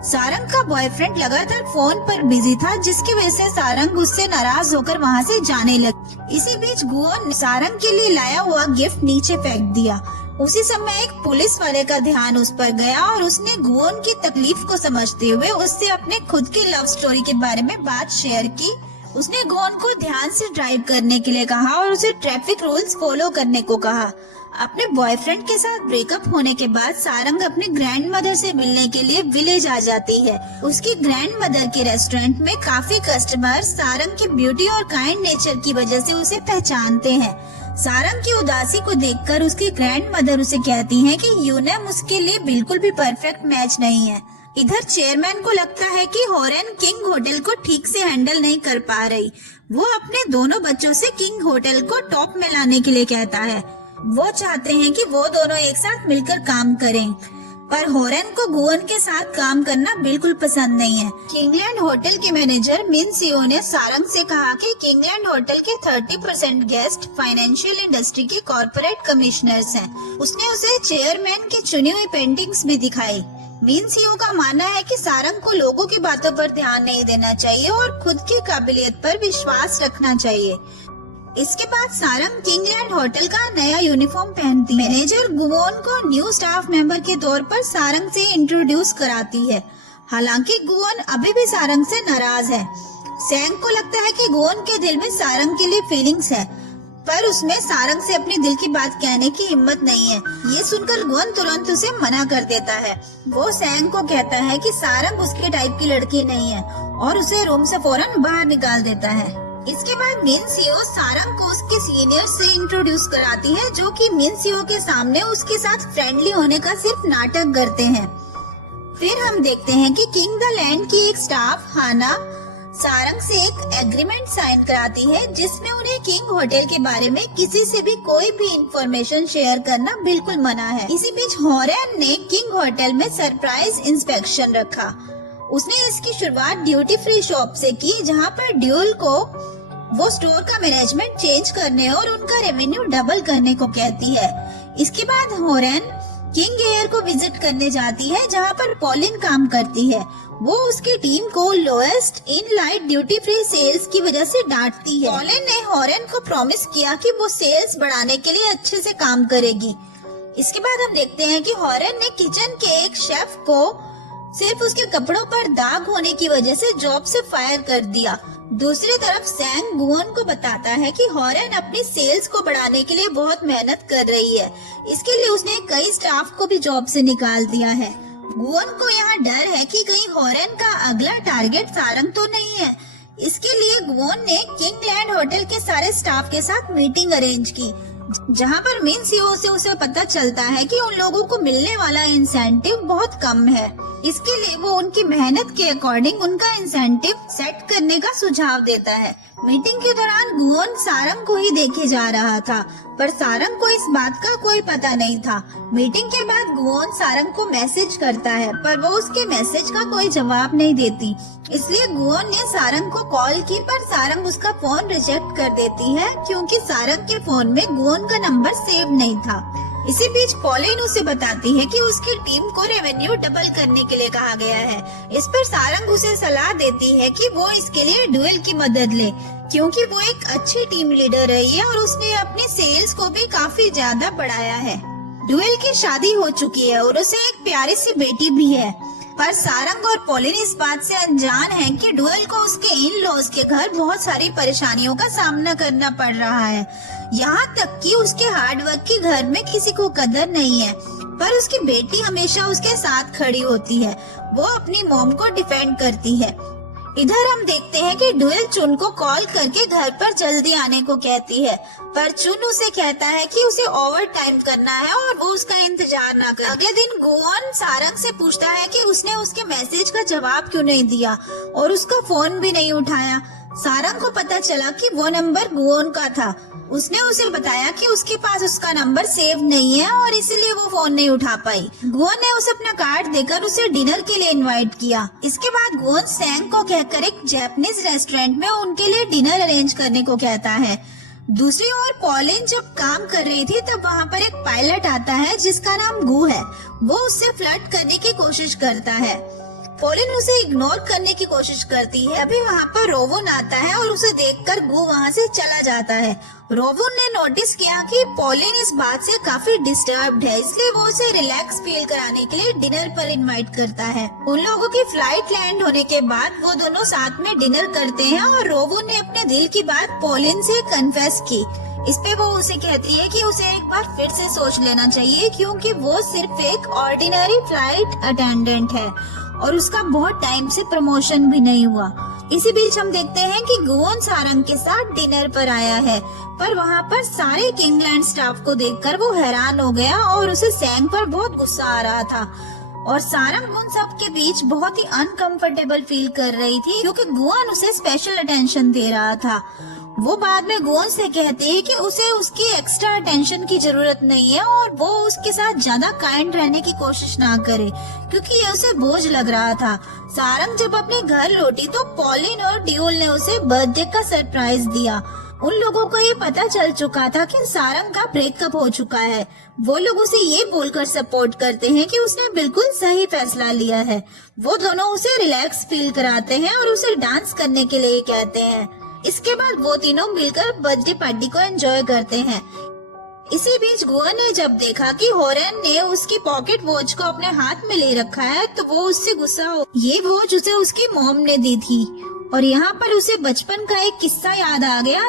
सारंग का बॉयफ्रेंड लगातार फोन पर बिजी था, जिसकी वजह से सारंग उससे नाराज होकर वहाँ से जाने लगी। इसी बीच गुओन ने सारंग के लिए लाया हुआ गिफ्ट नीचे फेंक दिया। उसी समय एक पुलिस वाले का ध्यान उस पर गया और उसने गुओन की तकलीफ को समझते हुए उससे अपने खुद की लव स्टोरी के बारे में बात शेयर की। उसने गुओन को ध्यान से ड्राइव करने के लिए कहा और उसे ट्रैफिक रूल्स फॉलो करने को कहा। अपने बॉयफ्रेंड के साथ ब्रेकअप होने के बाद सारंग अपने ग्रैंड मदर से मिलने के लिए विलेज आ जाती है। उसकी ग्रैंड मदर के रेस्टोरेंट में काफी कस्टमर सारंग की ब्यूटी और काइंड नेचर की वजह से उसे पहचानते हैं। सारंग की उदासी को देखकर उसकी ग्रैंड मदर उसे कहती हैं कि यूनेम उसके लिए बिल्कुल भी परफेक्ट मैच नहीं है। इधर चेयरमैन को लगता है कि हॉरेन किंग होटल को ठीक से हैंडल नहीं कर पा रही। वो अपने दोनों बच्चों से किंग होटल को टॉप में लाने के लिए कहता है। वो चाहते हैं कि वो दोनों एक साथ मिलकर काम करें, पर हॉरेन को गुओन के साथ काम करना बिल्कुल पसंद नहीं है। किंगलैंड होटल के मैनेजर मिन सियो ने सारंग से कहा कि किंगलैंड होटल के 30% गेस्ट फाइनेंशियल इंडस्ट्री के कॉर्पोरेट कमिश्नर्स हैं। उसने उसे चेयरमैन की चुनी हुई पेंटिंग्स भी दिखाई। मिन सियो का मानना है कि सारंग को लोगों की बातों पर ध्यान नहीं देना चाहिए और खुद की काबिलियत पर विश्वास रखना चाहिए। इसके बाद सारंग किंगलैंड होटल का नया यूनिफॉर्म पहनती है। मैनेजर गुओन को न्यू स्टाफ मेंबर के तौर पर सारंग से इंट्रोड्यूस कराती है। हालांकि गुओन अभी भी सारंग से नाराज है। सैंग को लगता है कि गुओन के दिल में सारंग के लिए फीलिंग्स है, पर उसमें सारंग से अपने दिल की बात कहने की हिम्मत नहीं है। ये सुनकर गुओन तुरंत उसे मना कर देता है। वो सैंग को कहता है कि सारंग उसके टाइप की लड़की नहीं है और उसे रूम से फौरन बाहर निकाल देता है। इसके बाद मिन सियो सारंग को उसके सीनियर से इंट्रोड्यूस कराती है, जो कि मिन सियो के सामने उसके साथ फ्रेंडली होने का सिर्फ नाटक करते हैं। फिर हम देखते हैं कि किंग द लैंड की एक स्टाफ हाना सारंग से एक एग्रीमेंट साइन कराती है, जिसमें उन्हें किंग होटल के बारे में किसी से भी कोई भी इंफॉर्मेशन शेयर करना बिल्कुल मना है। इसी बीच हॉरेन ने किंग होटल में सरप्राइज इंस्पेक्शन रखा। उसने इसकी शुरुआत ड्यूटी फ्री शॉप से की, जहां पर ड्यूल को वो स्टोर का मैनेजमेंट चेंज करने और उनका रेवेन्यू डबल करने को कहती है। इसके बाद हॉरेन किंग एयर को विजिट करने जाती है, जहां पर पॉलिन काम करती है। वो उसकी टीम को lowest in light duty free sales की वजह से डांटती है। पॉलिन ने हॉरेन को प्रॉमिस किया कि वो सेल्स बढ़ाने के लिए अच्छे से काम करेगी। इसके बाद हम देखते हैं कि हॉरेन ने किचन के एक शेफ को सिर्फ उसके कपड़ों पर दाग होने की वजह से जॉब से फायर कर दिया। दूसरी तरफ सैंग गुओन को बताता है कि हॉरेन अपनी सेल्स को बढ़ाने के लिए बहुत मेहनत कर रही है। इसके लिए उसने कई स्टाफ को भी जॉब से निकाल दिया है। गुओन को यहाँ डर है कि कहीं हॉरेन का अगला टारगेट सारंग तो नहीं है। इसके लिए गुओन ने किंगलैंड होटल के सारे स्टाफ के साथ मीटिंग अरेंज की, जहां पर मिन सियो से उसे पता चलता है कि उन लोगों को मिलने वाला इंसेंटिव बहुत कम है। इसके लिए वो उनकी मेहनत के अकॉर्डिंग उनका इंसेंटिव सेट करने का सुझाव देता है। मीटिंग के दौरान गुओन सारंग को ही देखे जा रहा था, पर सारंग को इस बात का कोई पता नहीं था। मीटिंग के बाद गुओन सारंग को मैसेज करता है, पर वो उसके मैसेज का कोई जवाब नहीं देती। इसलिए गुओन ने सारंग को कॉल की, पर सारंग उसका फोन रिजेक्ट कर देती है, क्योंकि सारंग के फोन में गुओन का नंबर सेव नहीं था। इसी बीच पॉलिन उसे बताती है कि उसकी टीम को रेवेन्यू डबल करने के लिए कहा गया है। इस पर सारंग उसे सलाह देती है कि वो इसके लिए ड्यूल की मदद ले, क्योंकि वो एक अच्छी टीम लीडर रही है और उसने अपनी सेल्स को भी काफी ज्यादा बढ़ाया है। ड्यूल की शादी हो चुकी है और उसे एक प्यारी सी बेटी भी है, पर सारंग और पॉलिन इस बात से अनजान हैं कि ड्यूल को उसके इन लॉज के घर बहुत सारी परेशानियों का सामना करना पड़ रहा है। यहाँ तक कि उसके हार्डवर्क की घर में किसी को कदर नहीं है, पर उसकी बेटी हमेशा उसके साथ खड़ी होती है। वो अपनी मॉम को डिफेंड करती है। इधर हम देखते हैं कि ड्यूल चुन को कॉल करके घर पर जल्दी आने को कहती है, पर चुन उसे कहता है कि उसे ओवर टाइम करना है और वो उसका इंतजार ना करे। अगले दिन गुओन सारंग से पूछता है कि उसने उसके मैसेज का जवाब क्यों नहीं दिया और उसका फोन भी नहीं उठाया। सारंग को पता चला कि वो नंबर गुओन का था। उसने उसे बताया कि उसके पास उसका नंबर सेव नहीं है और इसलिए वो फोन नहीं उठा पाई। गुओन ने उसे अपना कार्ड देकर उसे डिनर के लिए इनवाइट किया। इसके बाद गुओन सैंग को कहकर एक जापानीज रेस्टोरेंट में उनके लिए डिनर अरेंज करने को कहता है। दूसरी ओर पॉलिन जब काम कर रही थी तब वहाँ पर एक पायलट आता है जिसका नाम गु है। वो उससे फ्लर्ट करने की कोशिश करता है। पॉलिन उसे इग्नोर करने की कोशिश करती है। अभी वहाँ पर रोवन आता है और उसे देखकर गु वहाँ से चला जाता है। रोवन ने नोटिस किया कि पॉलिन इस बात से काफी डिस्टर्ब्ड है, इसलिए वो उसे रिलैक्स फील कराने के लिए डिनर पर इनवाइट करता है। उन लोगों की फ्लाइट लैंड होने के बाद वो दोनों साथ में डिनर करते हैं और रोवन ने अपने दिल की बात पॉलिन से कन्फेस की। इस पे वो उसे कहती है कि उसे एक बार फिर से सोच लेना चाहिए, क्योंकि वो सिर्फ एक ऑर्डिनरी फ्लाइट अटेंडेंट है और उसका बहुत टाइम से प्रमोशन भी नहीं हुआ। इसी बीच हम देखते हैं कि गुओन सारंग के साथ डिनर पर आया है, पर वहाँ पर सारे किंगलैंड स्टाफ को देखकर वो हैरान हो गया और उसे सैंग पर बहुत गुस्सा आ रहा था। और सारंग उन सब के बीच बहुत ही अनकंफर्टेबल फील कर रही थी, क्योंकि गुओन उसे स्पेशल अटेंशन दे रहा था। वो बाद में गुओन से कहती है कि उसे उसकी एक्स्ट्रा अटेंशन की जरूरत नहीं है और वो उसके साथ ज्यादा काइंड रहने की कोशिश ना करे, क्योंकि ये उसे बोझ लग रहा था। सारंग जब अपने घर लौटी तो पॉलिन और ड्यूल ने उसे बर्थडे का सरप्राइज दिया। उन लोगों को ये पता चल चुका था कि सारंग का ब्रेकअप हो चुका है। वो लोग उसे ये बोलकर सपोर्ट करते हैं कि उसने बिल्कुल सही फैसला लिया है। वो दोनों उसे रिलैक्स फील कराते हैं और उसे डांस करने के लिए कहते हैं। इसके बाद वो तीनों मिलकर बर्थडे पार्टी को एंजॉय करते हैं। इसी बीच गुओन ने जब देखा कि होरेन ने उसकी पॉकेट वॉच को अपने हाथ में ले रखा है तो वो उससे गुस्सा हो। ये वॉच उसे उसकी मॉम ने दी थी और यहाँ पर उसे बचपन का एक किस्सा याद आ गया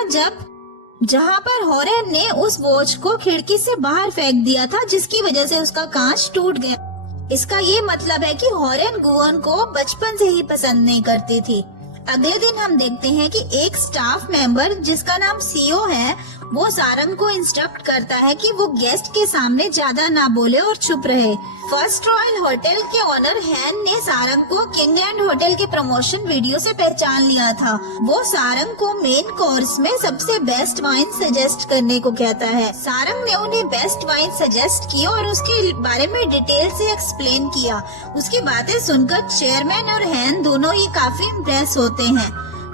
जहाँ पर होरेन ने उस वॉच को खिड़की से बाहर फेंक दिया था, जिसकी वजह से उसका कांच टूट गया। इसका ये मतलब है कि होरेन गुओन को बचपन से ही पसंद नहीं करती थी। अगले दिन हम देखते हैं कि एक स्टाफ मेंबर जिसका नाम सीओ है वो सारंग को इंस्ट्रक्ट करता है कि वो गेस्ट के सामने ज्यादा ना बोले और चुप रहे। फर्स्ट रॉयल होटल के ओनर हैन ने सारंग को किंगलैंड होटल के प्रमोशन वीडियो से पहचान लिया था। वो सारंग को मेन कोर्स में सबसे बेस्ट वाइन सजेस्ट करने को कहता है। सारंग ने उन्हें बेस्ट वाइन सजेस्ट की और उसके बारे में डिटेल से एक्सप्लेन किया। उसकी बातें सुनकर चेयरमैन और हैन दोनों ही काफी इम्प्रेस होते हैं।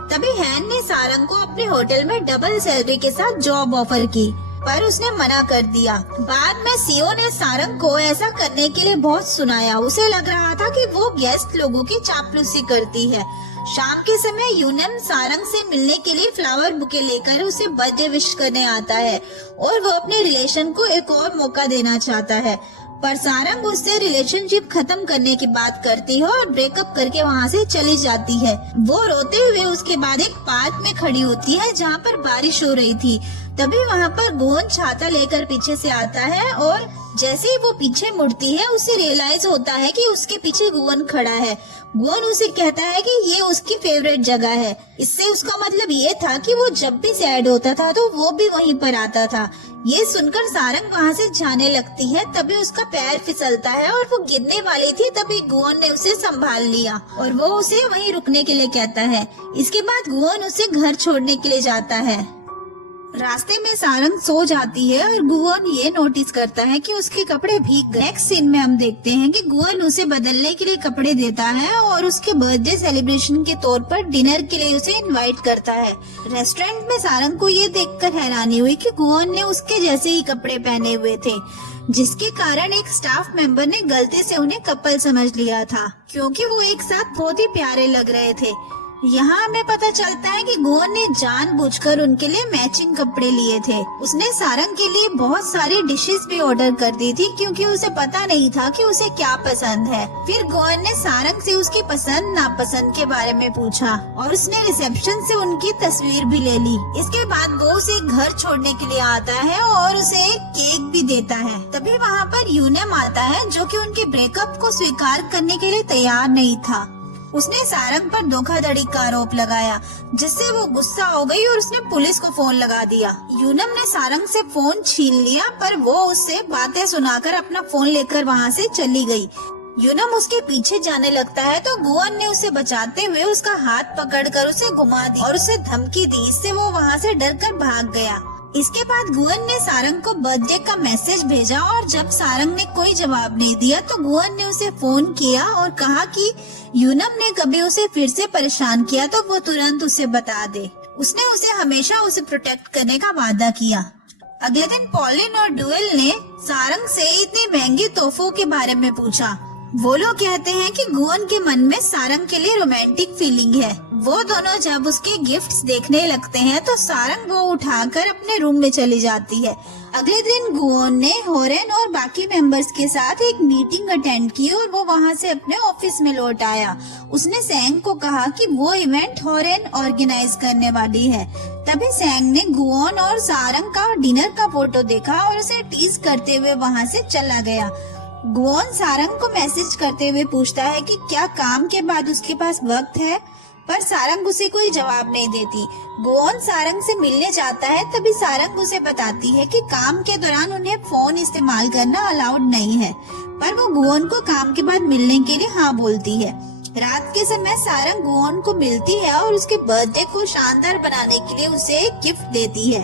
तभी हैन ने सारंग को अपने होटल में डबल सैलरी के साथ जॉब ऑफर की, पर उसने मना कर दिया। बाद में सीओ ने सारंग को ऐसा करने के लिए बहुत सुनाया। उसे लग रहा था कि वो गेस्ट लोगों की चापलूसी करती है। शाम के समय यूनम सारंग से मिलने के लिए फ्लावर बुके लेकर उसे बर्थडे विश करने आता है और वो अपने रिलेशन को एक और मौका देना चाहता है, पर सारंग उससे रिलेशनशिप खत्म करने की बात करती है और ब्रेकअप करके वहाँ से चली जाती है। वो रोते हुए उसके बाद एक पार्क में खड़ी होती है जहाँ पर बारिश हो रही थी। तभी वहाँ पर गोन छाता लेकर पीछे से आता है और जैसे ही वो पीछे मुड़ती है उसे रियलाइज होता है कि उसके पीछे गुवन खड़ा है। गुवन उसे कहता है कि ये उसकी फेवरेट जगह है। इससे उसका मतलब ये था कि वो जब भी सैड होता था तो वो भी वहीं पर आता था। ये सुनकर सारंग वहाँ से जाने लगती है। तभी उसका पैर फिसलता है और वो गिरने वाली थी। तभी गुवन ने उसे संभाल लिया और वो उसे वहीं रुकने के लिए कहता है। इसके बाद गुवन उसे घर छोड़ने के लिए जाता है। रास्ते में सारंग सो जाती है और गुवोन ये नोटिस करता है कि उसके कपड़े भीग गए। नेक्स्ट सीन में हम देखते हैं कि गुवोन उसे बदलने के लिए कपड़े देता है और उसके बर्थडे सेलिब्रेशन के तौर पर डिनर के लिए उसे इनवाइट करता है। रेस्टोरेंट में सारंग को ये देखकर हैरानी हुई कि गुवोन ने उसके जैसे ही कपड़े पहने हुए थे, जिसके कारण एक स्टाफ मेंबर ने गलती से उन्हें कपल समझ लिया था, क्योंकि वो एक साथ बहुत ही प्यारे लग रहे थे। यहाँ हमें पता चलता है कि गुवोन ने जानबूझकर उनके लिए मैचिंग कपड़े लिए थे। उसने सारंग के लिए बहुत सारी डिशेस भी ऑर्डर कर दी थी, क्योंकि उसे पता नहीं था कि उसे क्या पसंद है। फिर गुवोन ने सारंग से उसकी पसंद नापसंद के बारे में पूछा और उसने रिसेप्शन से उनकी तस्वीर भी ले ली। इसके बाद वो उसे घर छोड़ने के लिए आता है और उसे एक केक भी देता है। तभी वहाँ पर यूनम आता है, जो कि उनके ब्रेकअप को स्वीकार करने के लिए तैयार नहीं था। उसने सारंग पर धोखाधड़ी का आरोप लगाया, जिससे वो गुस्सा हो गई और उसने पुलिस को फोन लगा दिया। यूनम ने सारंग से फोन छीन लिया, पर वो उससे बातें सुनाकर अपना फोन लेकर वहाँ से चली गई। यूनम उसके पीछे जाने लगता है तो गुवोन ने उसे बचाते हुए उसका हाथ पकड़कर उसे घुमा दी और उसे धमकी दी। इससे वो वहाँ से डरकर भाग गया। इसके बाद गुवोन ने सारंग को बर्थडे का मैसेज भेजा और जब सारंग ने कोई जवाब नहीं दिया तो गुवोन ने उसे फोन किया और कहा कि यूनम ने कभी उसे फिर से परेशान किया तो वो तुरंत उसे बता दे। उसने उसे हमेशा उसे प्रोटेक्ट करने का वादा किया। अगले दिन पॉलिन और ड्यूल ने सारंग से इतनी महंगी तोहफों के बारे में पूछा। वो लोग कहते हैं कि गुवोन के मन में सारंग के लिए रोमांटिक फीलिंग है। वो दोनों जब उसके गिफ्ट्स देखने लगते हैं तो सारंग वो उठाकर अपने रूम में चली जाती है। अगले दिन गुवोन ने होरेन और बाकी मेंबर्स के साथ एक मीटिंग अटेंड की और वो वहाँ से अपने ऑफिस में लौट आया। उसने सैंग को कहा कि वो इवेंट होरेन ऑर्गेनाइज करने वाली है। तभी सैंग ने गुवोन और सारंग का डिनर का फोटो देखा और उसे टीज करते हुए वहाँ से चला गया। गुवोन सारंग को मैसेज करते हुए पूछता है कि क्या काम के बाद उसके पास वक्त है, पर सारंग उसे कोई जवाब नहीं देती। गुवोन सारंग से मिलने जाता है, तभी सारंग उसे बताती है कि काम के दौरान उन्हें फोन इस्तेमाल करना अलाउड नहीं है, पर वो गुवोन को काम के बाद मिलने के लिए हाँ बोलती है। रात के समय सारंग गुवोन को मिलती है और उसके बर्थडे को शानदार बनाने के लिए उसे एक गिफ्ट देती है।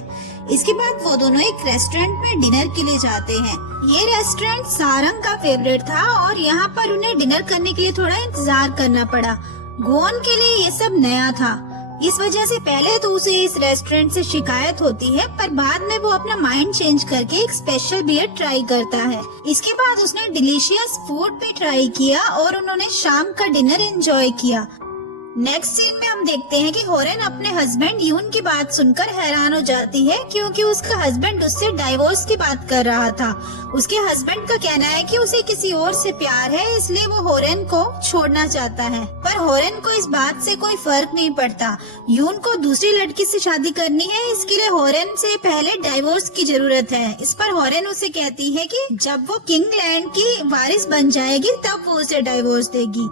इसके बाद वो दोनों एक रेस्टोरेंट में डिनर के लिए जाते हैं। ये रेस्टोरेंट सारंग का फेवरेट था और यहाँ पर उन्हें डिनर करने के लिए थोड़ा इंतजार करना पड़ा। गुवोन के लिए ये सब नया था, इस वजह से पहले तो उसे इस रेस्टोरेंट से शिकायत होती है, पर बाद में वो अपना माइंड चेंज करके एक स्पेशल बियर ट्राई करता है। इसके बाद उसने डिलीशियस फूड भी ट्राई किया और उन्होंने शाम का डिनर एंजॉय किया। नेक्स्ट सीन में हम देखते हैं कि होरेन अपने हस्बैंड यून की बात सुनकर हैरान हो जाती है, क्योंकि उसका हस्बैंड उससे डाइवोर्स की बात कर रहा था। उसके हस्बैंड का कहना है कि उसे किसी और से प्यार है, इसलिए वो होरेन को छोड़ना चाहता है। पर होरेन को इस बात से कोई फर्क नहीं पड़ता। यून को दूसरी लड़की से शादी करनी है, इसके लिए होरेन से पहले डाइवोर्स की जरूरत है। इस पर होरेन उसे कहती है कि जब वो किंगलैंड की वारिस बन जाएगी तब वो उसे डाइवोर्स देगी।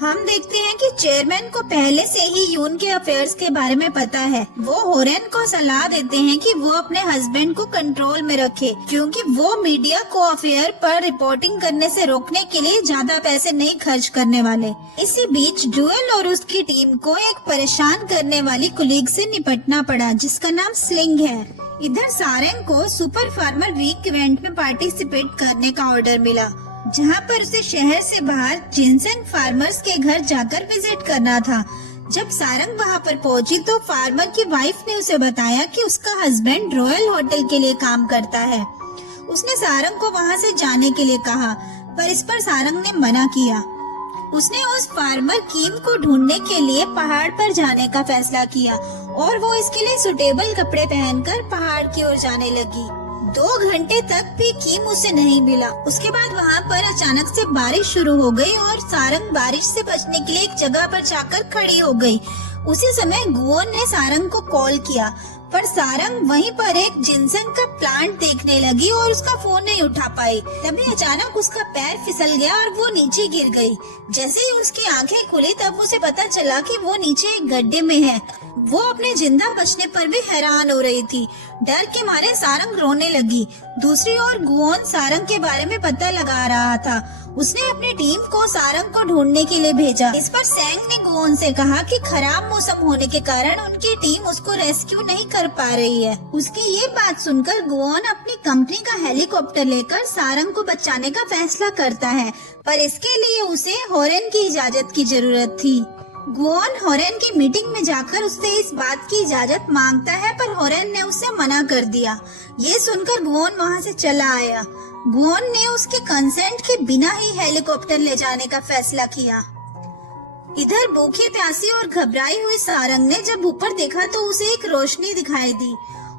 हम देखते हैं कि चेयरमैन को पहले से ही यून के अफेयर्स के बारे में पता है। वो होरेन को सलाह देते हैं कि वो अपने हस्बैंड को कंट्रोल में रखे, क्योंकि वो मीडिया को अफेयर पर रिपोर्टिंग करने से रोकने के लिए ज्यादा पैसे नहीं खर्च करने वाले। इसी बीच ड्यूल और उसकी टीम को एक परेशान करने वाली कुलीग से निपटना पड़ा, जिसका नाम स्लिंग है। इधर सारंग को सुपर फार्मर वीक इवेंट में पार्टिसिपेट करने का ऑर्डर मिला, जहाँ पर उसे शहर से बाहर जिनसेंग फार्मर्स के घर जाकर विजिट करना था। जब सारंग वहाँ पर पहुँची तो फार्मर की वाइफ ने उसे बताया कि उसका हस्बैंड रॉयल होटल के लिए काम करता है। उसने सारंग को वहाँ से जाने के लिए कहा, पर इस पर सारंग ने मना किया। उसने उस फार्मर कीम को ढूंढने के लिए पहाड़ पर जाने का फैसला किया और वो इसके लिए सुटेबल कपड़े पहनकर पहाड़ की ओर जाने लगी। 2 घंटे तक भी कीम उसे नहीं मिला। उसके बाद वहाँ पर अचानक से बारिश शुरू हो गई और सारंग बारिश से बचने के लिए एक जगह पर जाकर खड़ी हो गई। उसी समय गुवोन ने सारंग को कॉल किया, पर सारंग वहीं पर एक जिनसेंग का प्लांट देखने लगी और उसका फोन नहीं उठा पाई। तभी अचानक उसका पैर फिसल गया और वो नीचे गिर गई। जैसे ही उसकी आंखें खुली तब उसे पता चला कि वो नीचे एक गड्ढे में है। वो अपने जिंदा बचने पर भी हैरान हो रही थी। डर के मारे सारंग रोने लगी। दूसरी ओर गुओन सारंग के बारे में पता लगा रहा था। उसने अपनी टीम को सारंग को ढूंढने के लिए भेजा। इस पर सैंग ने गुओन से कहा कि खराब मौसम होने के कारण उनकी टीम उसको रेस्क्यू नहीं कर पा रही है। उसकी ये बात सुनकर गुओन अपनी कंपनी का हेलीकॉप्टर लेकर सारंग को बचाने का फैसला करता है, पर इसके लिए उसे होरेन की इजाजत की जरूरत थी। गुओन होरेन की मीटिंग में जाकर उससे इस बात की इजाजत मांगता है, पर होरेन ने उसे मना कर दिया। ये सुनकर गुओन वहाँ से चला आया। गुओन ने उसके कंसेंट के बिना ही हेलीकॉप्टर ले जाने का फैसला किया। इधर भूखी प्यासी और घबराई हुई सारंग ने जब ऊपर देखा तो उसे एक रोशनी दिखाई दी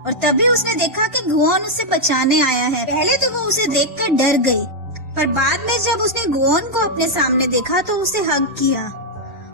और तभी उसने देखा कि गुओन उसे बचाने आया है। पहले तो वो उसे देखकर डर गई, पर बाद में जब उसने गुओन को अपने सामने देखा तो उसे हग किया।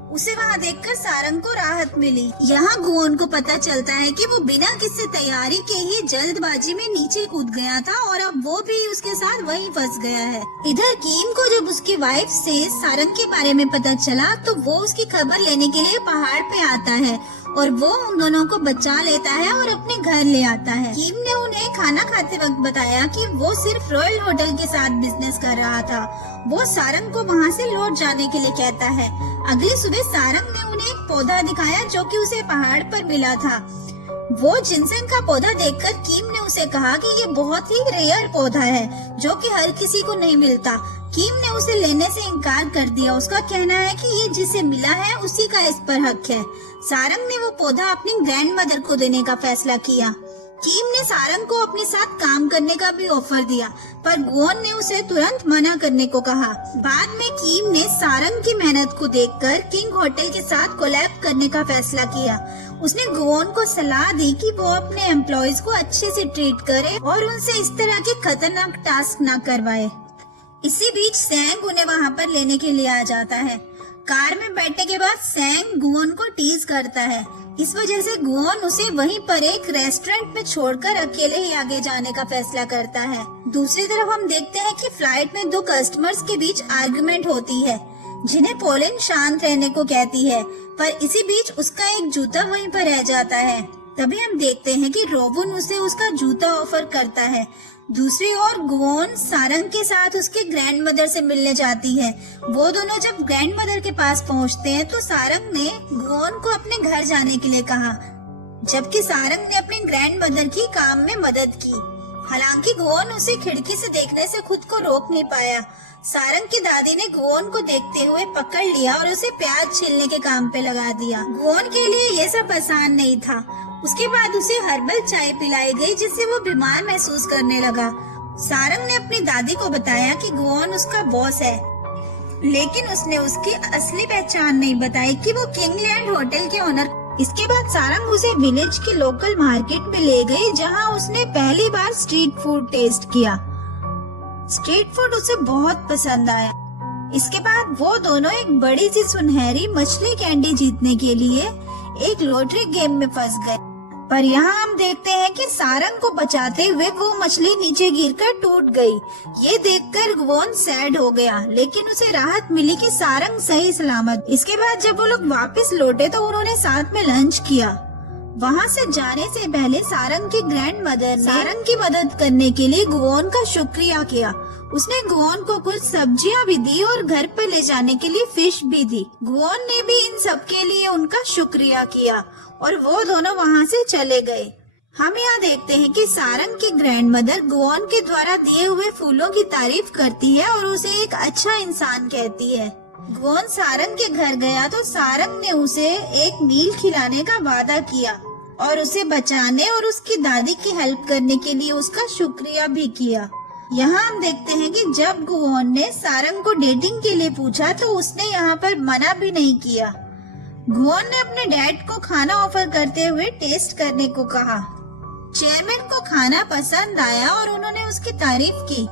उसे वहाँ देखकर सारंग को राहत मिली। यहाँ गुओन को पता चलता है कि वो बिना किसी तैयारी के ही जल्दबाजी में नीचे कूद गया था और अब वो भी उसके साथ वहीं फंस गया है। इधर किम को जब उसकी वाइफ से सारंग के बारे में पता चला तो वो उसकी खबर लेने के लिए पहाड़ पे आता है और वो उन दोनों को बचा लेता है और अपने घर ले आता है। किम ने उन्हें खाना खाते वक्त बताया कि वो सिर्फ रॉयल होटल के साथ बिजनेस कर रहा था। वो सारंग को वहाँ से लौट जाने के लिए कहता है। अगली सुबह सारंग ने उन्हें एक पौधा दिखाया जो कि उसे पहाड़ पर मिला था। वो जिनसेंग का पौधा देखकर किम ने उसे कहा कि ये बहुत ही रेयर पौधा है जो कि हर किसी को नहीं मिलता। किम ने उसे लेने से इनकार कर दिया। उसका कहना है कि ये जिसे मिला है उसी का इस पर हक है। सारंग ने वो पौधा अपनी ग्रैंडमदर को देने का फैसला किया। किम ने सारंग को अपने साथ काम करने का भी ऑफर दिया, पर गुओन ने उसे तुरंत मना करने को कहा। बाद में किम ने सारंग की मेहनत को देखकर किंग होटल के साथ कोलैब करने का फैसला किया। उसने गुओन को सलाह दी कि वो अपने एम्प्लॉयज को अच्छे से ट्रीट करे और उनसे इस तरह के खतरनाक टास्क न करवाए। इसी बीच सैंग उन्हें वहाँ पर लेने के लिए आ जाता है। कार में बैठने के बाद सैंग गुओन को टीज करता है। इस वजह से गुओन उसे वहीं पर एक रेस्टोरेंट में छोड़कर अकेले ही आगे जाने का फैसला करता है। दूसरी तरफ हम देखते हैं कि फ्लाइट में दो कस्टमर्स के बीच आर्गुमेंट होती है, जिन्हें पोलिन शांत रहने को कहती है, पर इसी बीच उसका एक जूता वहीं पर रह जाता है। तभी हम देखते हैं कि रोबुन उसे उसका जूता ऑफर करता है। दूसरी ओर गुओन सारंग के साथ उसके ग्रैंडमदर से मिलने जाती है। वो दोनों जब ग्रैंडमदर के पास पहुंचते हैं तो सारंग ने गुओन को अपने घर जाने के लिए कहा, जबकि सारंग ने अपने ग्रैंडमदर की काम में मदद की। हालांकि गुओन उसे खिड़की से देखने से खुद को रोक नहीं पाया। सारंग की दादी ने गुओन को देखते हुए पकड़ लिया और उसे प्याज छीलने के काम पे लगा दिया। गुओन के लिए ये सब आसान नहीं था। उसके बाद उसे हर्बल चाय पिलाई गई जिससे वो बीमार महसूस करने लगा। सारंग ने अपनी दादी को बताया कि गुओन उसका बॉस है, लेकिन उसने उसकी असली पहचान नहीं बताई कि वो किंगलैंड होटल के ओनर। इसके बाद सारंग उसे विलेज के लोकल मार्केट में ले गई, जहां उसने पहली बार स्ट्रीट फूड टेस्ट किया। स्ट्रीट फूड उसे बहुत पसंद आया। इसके बाद वो दोनों एक बड़ी सी सुनहरी मछली कैंडी जीतने के लिए एक लॉटरी गेम में फंस गए। पर यहाँ हम देखते हैं कि सारंग को बचाते हुए वो मछली नीचे गिरकर टूट गई। ये देखकर गुओन सैड हो गया, लेकिन उसे राहत मिली कि सारंग सही सलामत। इसके बाद जब वो लोग वापस लौटे तो उन्होंने साथ में लंच किया। वहाँ से जाने से पहले सारंग की ग्रैंडमदर ने सारंग की मदद करने के लिए गुओन का शुक्रिया किया। उसने गुओन को कुछ सब्जियां भी दी और घर पर ले जाने के लिए फिश भी दी। गुओन ने भी इन सब के लिए उनका शुक्रिया किया और वो दोनों वहाँ से चले गए। हम यहाँ देखते हैं कि सारंग की ग्रैंडमदर गुओन के द्वारा दिए हुए फूलों की तारीफ करती है और उसे एक अच्छा इंसान कहती है। गुओन सारंग के घर गया तो सारंग ने उसे एक मील खिलाने का वादा किया और उसे बचाने और उसकी दादी की हेल्प करने के लिए उसका शुक्रिया भी किया। यहाँ हम देखते हैं कि जब गुओन ने सारंग को डेटिंग के लिए पूछा तो उसने यहाँ पर मना भी नहीं किया। गुओन ने अपने डैड को खाना ऑफर करते हुए टेस्ट करने को कहा। चेयरमैन को खाना पसंद आया और उन्होंने उसकी तारीफ की।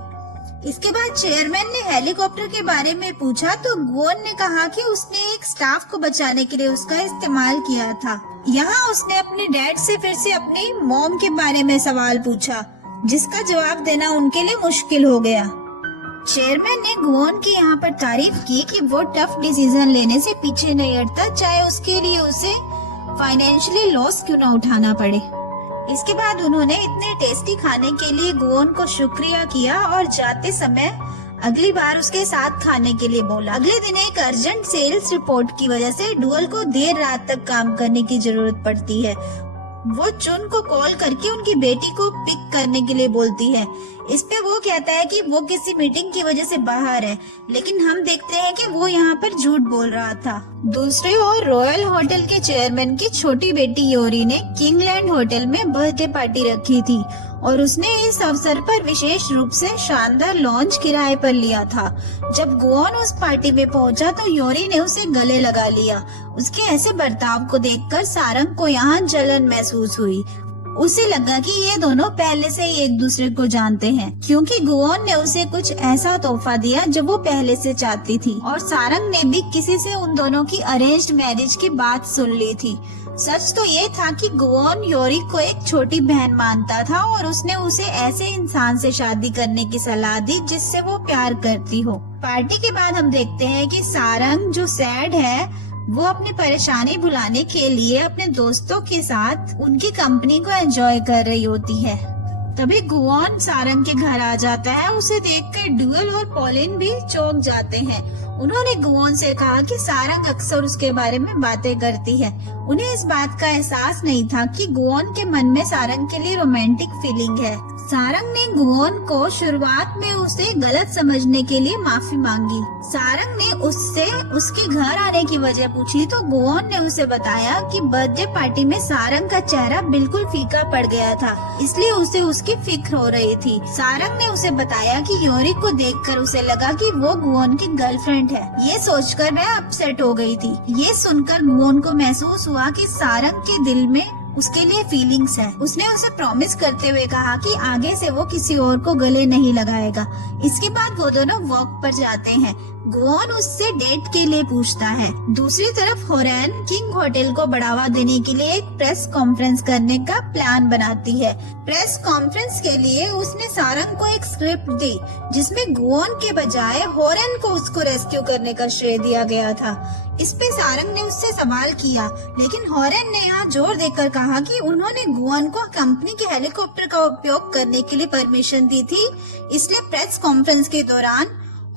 इसके बाद चेयरमैन ने हेलीकॉप्टर के बारे में पूछा तो गुओन ने कहा कि उसने एक स्टाफ को बचाने के लिए उसका इस्तेमाल किया था। यहाँ उसने अपने डैड से फिर से अपनी मॉम के बारे में सवाल पूछा, जिसका जवाब देना उनके लिए मुश्किल हो गया। चेयरमैन ने गुओन की यहाँ पर तारीफ की कि वो टफ डिसीजन लेने से पीछे नहीं हटता, चाहे उसके लिए उसे फाइनेंशियली लॉस क्यों ना उठाना पड़े। इसके बाद उन्होंने इतने टेस्टी खाने के लिए गुओन को शुक्रिया किया और जाते समय अगली बार उसके साथ खाने के लिए बोला। अगले दिन एक अर्जेंट सेल्स रिपोर्ट की वजह से डुअल को देर रात तक काम करने की जरूरत पड़ती है। वो चुन को कॉल करके उनकी बेटी को पिक करने के लिए बोलती है। इस पे वो कहता है कि वो किसी मीटिंग की वजह से बाहर है, लेकिन हम देखते हैं कि वो यहाँ पर झूठ बोल रहा था। दूसरी ओर रॉयल होटल के चेयरमैन की छोटी बेटी योरी ने किंगलैंड होटल में बर्थडे पार्टी रखी थी और उसने इस अवसर पर विशेष रूप से शानदार लॉन्च किराए पर लिया था। जब गुओन उस पार्टी में पहुंचा तो योरी ने उसे गले लगा लिया। उसके ऐसे बर्ताव को देखकर सारंग को यहाँ जलन महसूस हुई। उसे लगा कि ये दोनों पहले से ही एक दूसरे को जानते हैं, क्योंकि गुओन ने उसे कुछ ऐसा तोहफा दिया जो वो पहले से चाहती थी और सारंग ने भी किसी से उन दोनों की अरेंज्ड मैरिज की बात सुन ली थी। सच तो ये था कि गुओन योरी को एक छोटी बहन मानता था और उसने उसे ऐसे इंसान से शादी करने की सलाह दी जिससे वो प्यार करती हो। पार्टी के बाद हम देखते हैं कि सारंग जो सैड है वो अपनी परेशानी भुलाने के लिए अपने दोस्तों के साथ उनकी कंपनी को एंजॉय कर रही होती है। तभी गुओन सारंग के घर आ जाता है। उसे देखकर डुअल और पॉलिन भी चौंक जाते हैं। उन्होंने गुओन से कहा कि सारंग अक्सर उसके बारे में बातें करती है। उन्हें इस बात का एहसास नहीं था कि गुओन के मन में सारंग के लिए रोमांटिक फीलिंग है। सारंग ने गुओन को शुरुआत में उसे गलत समझने के लिए माफी मांगी। सारंग ने उससे उसके घर आने की वजह पूछी तो गुओन ने उसे बताया कि बर्थडे पार्टी में सारंग का चेहरा बिल्कुल फीका पड़ गया था, इसलिए उसे उसकी फिक्र हो रही थी। सारंग ने उसे बताया कि योरी को देखकर उसे लगा कि वो गुओन की गर्लफ्रेंड है। ये सोचकर वह अपसेट हो गई थी। ये सुनकर गुओन को महसूस हुआ कि सारंग के दिल में उसके लिए फीलिंग्स है। उसने उसे प्रॉमिस करते हुए कहा कि आगे से वो किसी और को गले नहीं लगाएगा। इसके बाद वो दोनों वॉक पर जाते हैं। गुओन उससे डेट के लिए पूछता है। दूसरी तरफ होरेन किंग होटल को बढ़ावा देने के लिए एक प्रेस कॉन्फ्रेंस करने का प्लान बनाती है। प्रेस कॉन्फ्रेंस के लिए उसने सारंग को एक स्क्रिप्ट दी जिसमें गुओन के बजाय होरेन को उसको रेस्क्यू करने का श्रेय दिया गया था। इस पे सारंग ने उससे सवाल किया, लेकिन होरेन ने यहाँ जोर देकर कहा कि उन्होंने गुओन को कंपनी के हेलीकॉप्टर का उपयोग करने के लिए परमिशन दी थी, इसलिए प्रेस कॉन्फ्रेंस के दौरान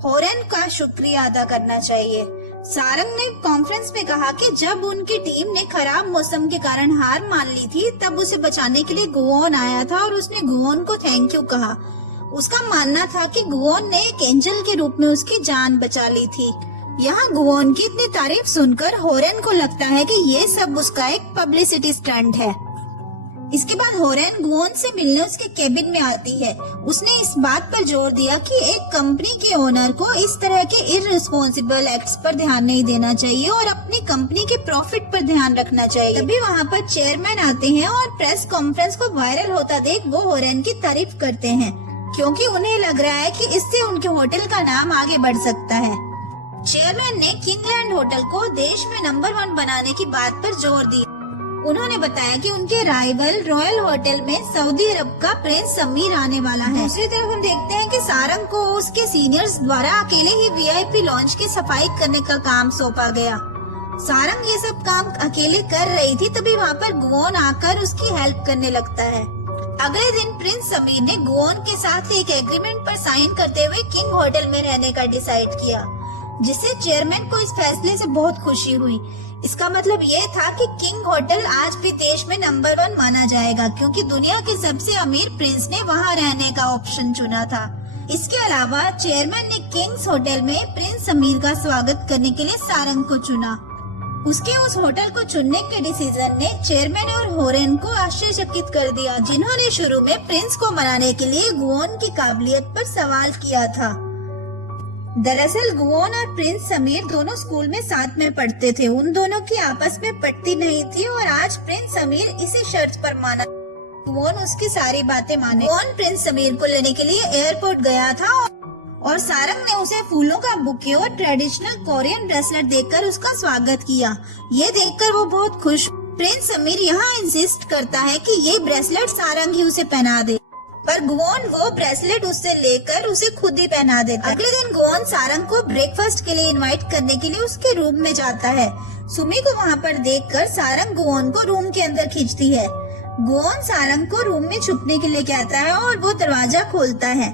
होरेन का शुक्रिया अदा करना चाहिए। सारंग ने कॉन्फ्रेंस में कहा कि जब उनकी टीम ने खराब मौसम के कारण हार मान ली थी तब उसे बचाने के लिए गुओन आया था और उसने गुओन को थैंक यू कहा। उसका मानना था कि गुओन ने एक एंजल के रूप में उसकी जान बचा ली थी। यहाँ गुओन की इतनी तारीफ सुनकर होरेन को लगता है कि ये सब उसका एक पब्लिसिटी स्टंट है। इसके बाद होरेन गुओन से मिलने उसके केबिन में आती है। उसने इस बात पर जोर दिया कि एक कंपनी के ओनर को इस तरह के इररिस्पॉन्सिबल एक्ट्स पर ध्यान नहीं देना चाहिए और अपनी कंपनी के प्रॉफिट पर ध्यान रखना चाहिए। तभी वहाँ पर चेयरमैन आते हैं और प्रेस कॉन्फ्रेंस को वायरल होता देख वो होरेन की तारीफ करते हैं, क्योंकि उन्हें लग रहा है कि इससे उनके होटल का नाम आगे बढ़ सकता है। चेयरमैन ने किंगलैंड होटल को देश में नंबर 1 बनाने की बात पर जोर दिया। उन्होंने बताया कि उनके राइवल रॉयल होटल में सऊदी अरब का प्रिंस समीर आने वाला है। दूसरी तरफ हम देखते हैं कि सारंग को उसके सीनियर्स द्वारा अकेले ही वीआईपी लॉन्च की सफाई करने का काम सौंपा गया। सारंग ये सब काम अकेले कर रही थी, तभी वहाँ पर गुओन आकर उसकी हेल्प करने लगता है। अगले दिन प्रिंस समीर ने गुओन के साथ एक एग्रीमेंट पर साइन करते हुए किंग होटल में रहने का डिसाइड किया, जिससे चेयरमैन को इस फैसले से बहुत खुशी हुई। इसका मतलब ये था कि किंग होटल आज भी देश में नंबर 1 माना जाएगा, क्योंकि दुनिया के सबसे अमीर प्रिंस ने वहाँ रहने का ऑप्शन चुना था। इसके अलावा चेयरमैन ने किंग्स होटल में प्रिंस समीर का स्वागत करने के लिए सारंग को चुना। उसके उस होटल को चुनने के डिसीजन ने चेयरमैन और होरेन को आश्चर्यचकित कर दिया, जिन्होंने शुरू में प्रिंस को मनाने के लिए गुओन की काबिलियत पर सवाल किया था। दरअसल गुओन और प्रिंस समीर दोनों स्कूल में साथ में पढ़ते थे। उन दोनों की आपस में पटती नहीं थी और आज प्रिंस समीर इसी शर्त पर माना गुओन उसकी सारी बातें माने। गुओन प्रिंस समीर को लेने के लिए एयरपोर्ट गया था और सारंग ने उसे फूलों का बुके और ट्रेडिशनल कोरियन ब्रेसलेट देकर उसका स्वागत किया। ये देखकर वो बहुत खुश। प्रिंस समीर यहाँ इंसिस्ट करता है कि ये ब्रेसलेट सारंग ही उसे पहना दे, पर गुओन वो ब्रेसलेट उससे लेकर उसे खुद ही पहना देता है। अगले दिन गुओन सारंग को ब्रेकफास्ट के लिए इनवाइट करने के लिए उसके रूम में जाता है। सुमी को वहाँ पर देखकर सारंग गुओन को रूम के अंदर खींचती है। गुओन सारंग को रूम में छुपने के लिए कहता है और वो दरवाजा खोलता है।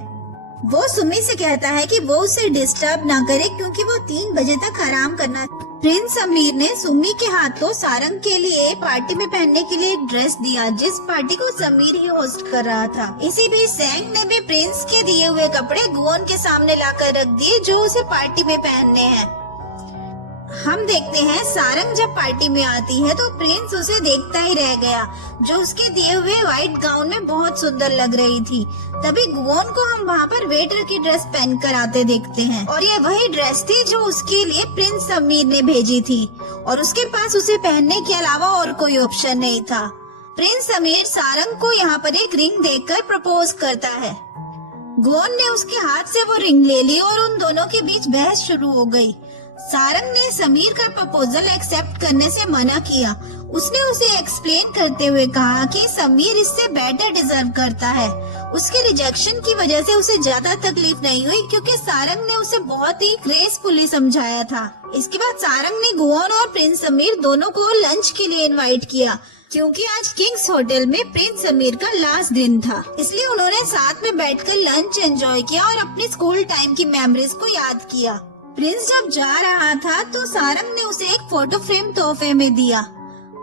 वो सुमी से कहता है कि वो उसे डिस्टर्ब ना करे क्योंकि वो 3 बजे तक आराम करना। प्रिंस अमीर ने सुमी के हाथों सारंग के लिए पार्टी में पहनने के लिए एक ड्रेस दिया, जिस पार्टी को समीर ही होस्ट कर रहा था। इसी बीच सैंग ने भी प्रिंस के दिए हुए कपड़े गुओन के सामने लाकर रख दिए जो उसे पार्टी में पहनने हैं। हम देखते हैं सारंग जब पार्टी में आती है तो प्रिंस उसे देखता ही रह गया, जो उसके दिए हुए व्हाइट गाउन में बहुत सुंदर लग रही थी। तभी गुओन को हम वहाँ पर वेटर की ड्रेस पहनकर आते देखते हैं और ये वही ड्रेस थी जो उसके लिए प्रिंस समीर ने भेजी थी और उसके पास उसे पहनने के अलावा और कोई ऑप्शन नहीं था। प्रिंस समीर सारंग को यहाँ पर एक रिंग देकर प्रपोज करता है। गुओन ने उसके हाथ से वो रिंग ले ली और उन दोनों के बीच बहस शुरू हो गई। सारंग ने समीर का प्रपोजल एक्सेप्ट करने से मना किया। उसने उसे एक्सप्लेन करते हुए कहा कि समीर इससे बेटर डिजर्व करता है। उसके रिजेक्शन की वजह से उसे ज्यादा तकलीफ नहीं हुई क्योंकि सारंग ने उसे बहुत ही ग्रेसफुली समझाया था। इसके बाद सारंग ने गुओन और प्रिंस समीर दोनों को लंच के लिए इनवाइट किया क्योंकि आज किंग्स होटल में प्रिंस समीर का लास्ट दिन था, इसलिए उन्होंने साथ में बैठकर लंच एंजॉय किया और अपनी स्कूल टाइम की मेमोरीज को याद किया। प्रिंस जब जा रहा था तो सारंग ने उसे एक फोटो फ्रेम तोहफे में दिया।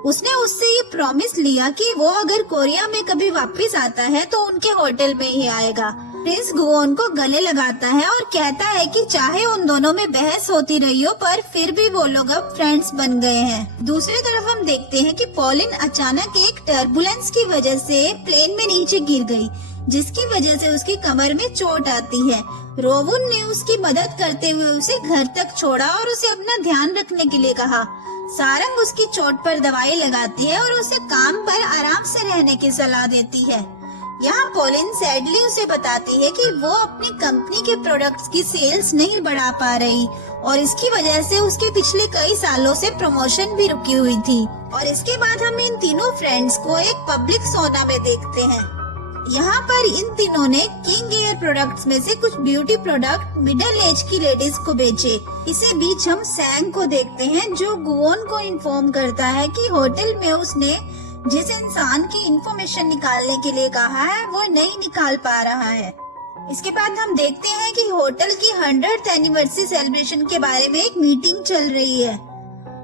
उसने उससे ये प्रॉमिस लिया कि वो अगर कोरिया में कभी वापस आता है तो उनके होटल में ही आएगा। प्रिंस गुओन को गले लगाता है और कहता है कि चाहे उन दोनों में बहस होती रही हो पर फिर भी वो लोग अब फ्रेंड्स बन गए हैं। दूसरी तरफ हम देखते हैं कि पॉलिन अचानक एक टर्बुलेंस की वजह से प्लेन में नीचे गिर गई, जिसकी वजह से उसकी कमर में चोट आती है। रोवुन ने उसकी मदद करते हुए उसे घर तक छोड़ा और उसे अपना ध्यान रखने के लिए कहा। सारंग उसकी चोट पर दवाई लगाती है और उसे काम पर आराम से रहने की सलाह देती है। यहाँ पॉलिन सैडली उसे बताती है कि वो अपनी कंपनी के प्रोडक्ट्स की सेल्स नहीं बढ़ा पा रही और इसकी वजह से उसके पिछले कई सालों से प्रमोशन भी रुकी हुई थी। और इसके बाद हम इन तीनों फ्रेंड्स को एक पब्लिक सोना में देखते हैं। यहाँ पर इन तीनों ने किंग एयर प्रोडक्ट्स में से कुछ ब्यूटी प्रोडक्ट मिडिल एज की लेडीज को बेचे। इसी बीच हम सैंग को देखते हैं जो गुओन को इन्फॉर्म करता है कि होटल में उसने जिस इंसान की इंफॉर्मेशन निकालने के लिए कहा है वो नहीं निकाल पा रहा है। इसके बाद हम देखते हैं कि होटल की 100th एनिवर्सरी सेलिब्रेशन के बारे में एक मीटिंग चल रही है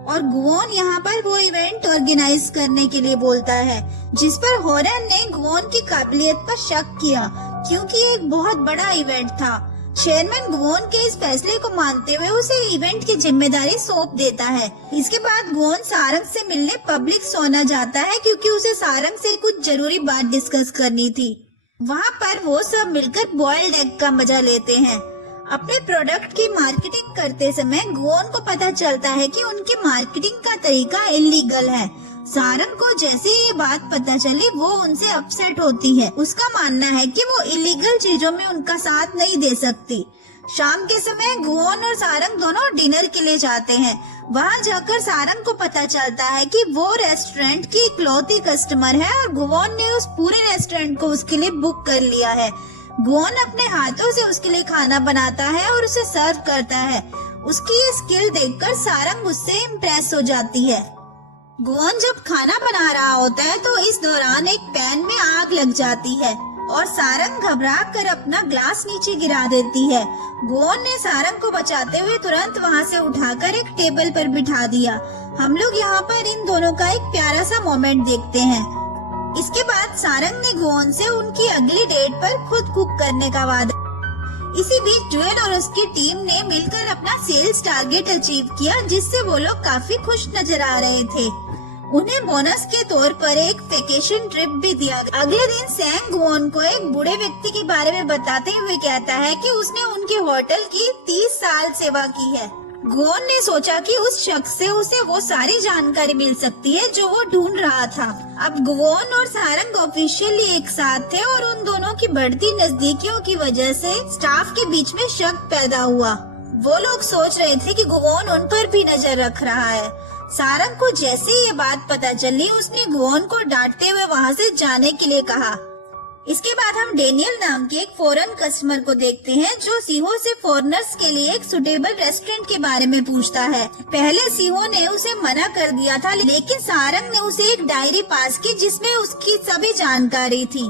और गुओन यहाँ पर वो इवेंट ऑर्गेनाइज करने के लिए बोलता है, जिस पर हॉरन ने गुओन की काबिलियत पर शक किया क्योंकि एक बहुत बड़ा इवेंट था। चेयरमैन गुओन के इस फैसले को मानते हुए उसे इवेंट की जिम्मेदारी सौंप देता है। इसके बाद गुओन सारंग से मिलने पब्लिक सोना जाता है क्योंकि उसे सारंग से कुछ जरूरी बात डिस्कस करनी थी। वहाँ पर वो सब मिलकर बॉइल्ड एग का मजा लेते हैं। अपने प्रोडक्ट की मार्केटिंग करते समय गुओन को पता चलता है कि उनके मार्केटिंग का तरीका इलीगल है। सारंग को जैसे ये बात पता चली वो उनसे अपसेट होती है। उसका मानना है कि वो इलीगल चीजों में उनका साथ नहीं दे सकती। शाम के समय गुओन और सारंग दोनों डिनर के लिए जाते हैं। वहाँ जाकर सारंग को पता चलता है कि वो रेस्टोरेंट की इकलौती कस्टमर है और गुओन ने उस पूरे रेस्टोरेंट को उसके लिए बुक कर लिया है। गुओन अपने हाथों से उसके लिए खाना बनाता है और उसे सर्व करता है। उसकी ये स्किल देखकर सारंग उससे इम्प्रेस हो जाती है। गुओन जब खाना बना रहा होता है तो इस दौरान एक पैन में आग लग जाती है और सारंग घबरा कर अपना ग्लास नीचे गिरा देती है। गुओन ने सारंग को बचाते हुए तुरंत वहाँ से उठाकर एक टेबल पर बिठा दिया। हम लोग यहाँ पर इन दोनों का एक प्यारा सा मोमेंट देखते हैं। इसके बाद सारंग ने गुओन से उनकी अगली डेट पर खुद कुक करने का वादा। इसी बीच जुएल और उसकी टीम ने मिलकर अपना सेल्स टारगेट अचीव किया, जिससे वो लोग काफी खुश नजर आ रहे थे। उन्हें बोनस के तौर पर एक वेकेशन ट्रिप भी दिया गया। अगले दिन सैंग गुओन को एक बूढ़े व्यक्ति के बारे में बताते हुए कहता है कि उसने उनके होटल की 30 साल सेवा की है। गुओन ने सोचा कि उस शख्स से उसे वो सारी जानकारी मिल सकती है जो वो ढूंढ रहा था। अब गुओन और सारंग ऑफिशियली एक साथ थे और उन दोनों की बढ़ती नजदीकियों की वजह से स्टाफ के बीच में शक पैदा हुआ। वो लोग सोच रहे थे कि गुओन उन पर भी नजर रख रहा है। सारंग को जैसे ये बात पता चली उसने गुओन को डांटते हुए वहाँ से जाने के लिए कहा। इसके बाद हम डेनियल नाम के एक फॉरेन कस्टमर को देखते हैं जो सीहो से फॉरेनर्स के लिए एक सुटेबल रेस्टोरेंट के बारे में पूछता है। पहले सीहो ने उसे मना कर दिया था, लेकिन सारंग ने उसे एक डायरी पास की जिसमें उसकी सभी जानकारी थी।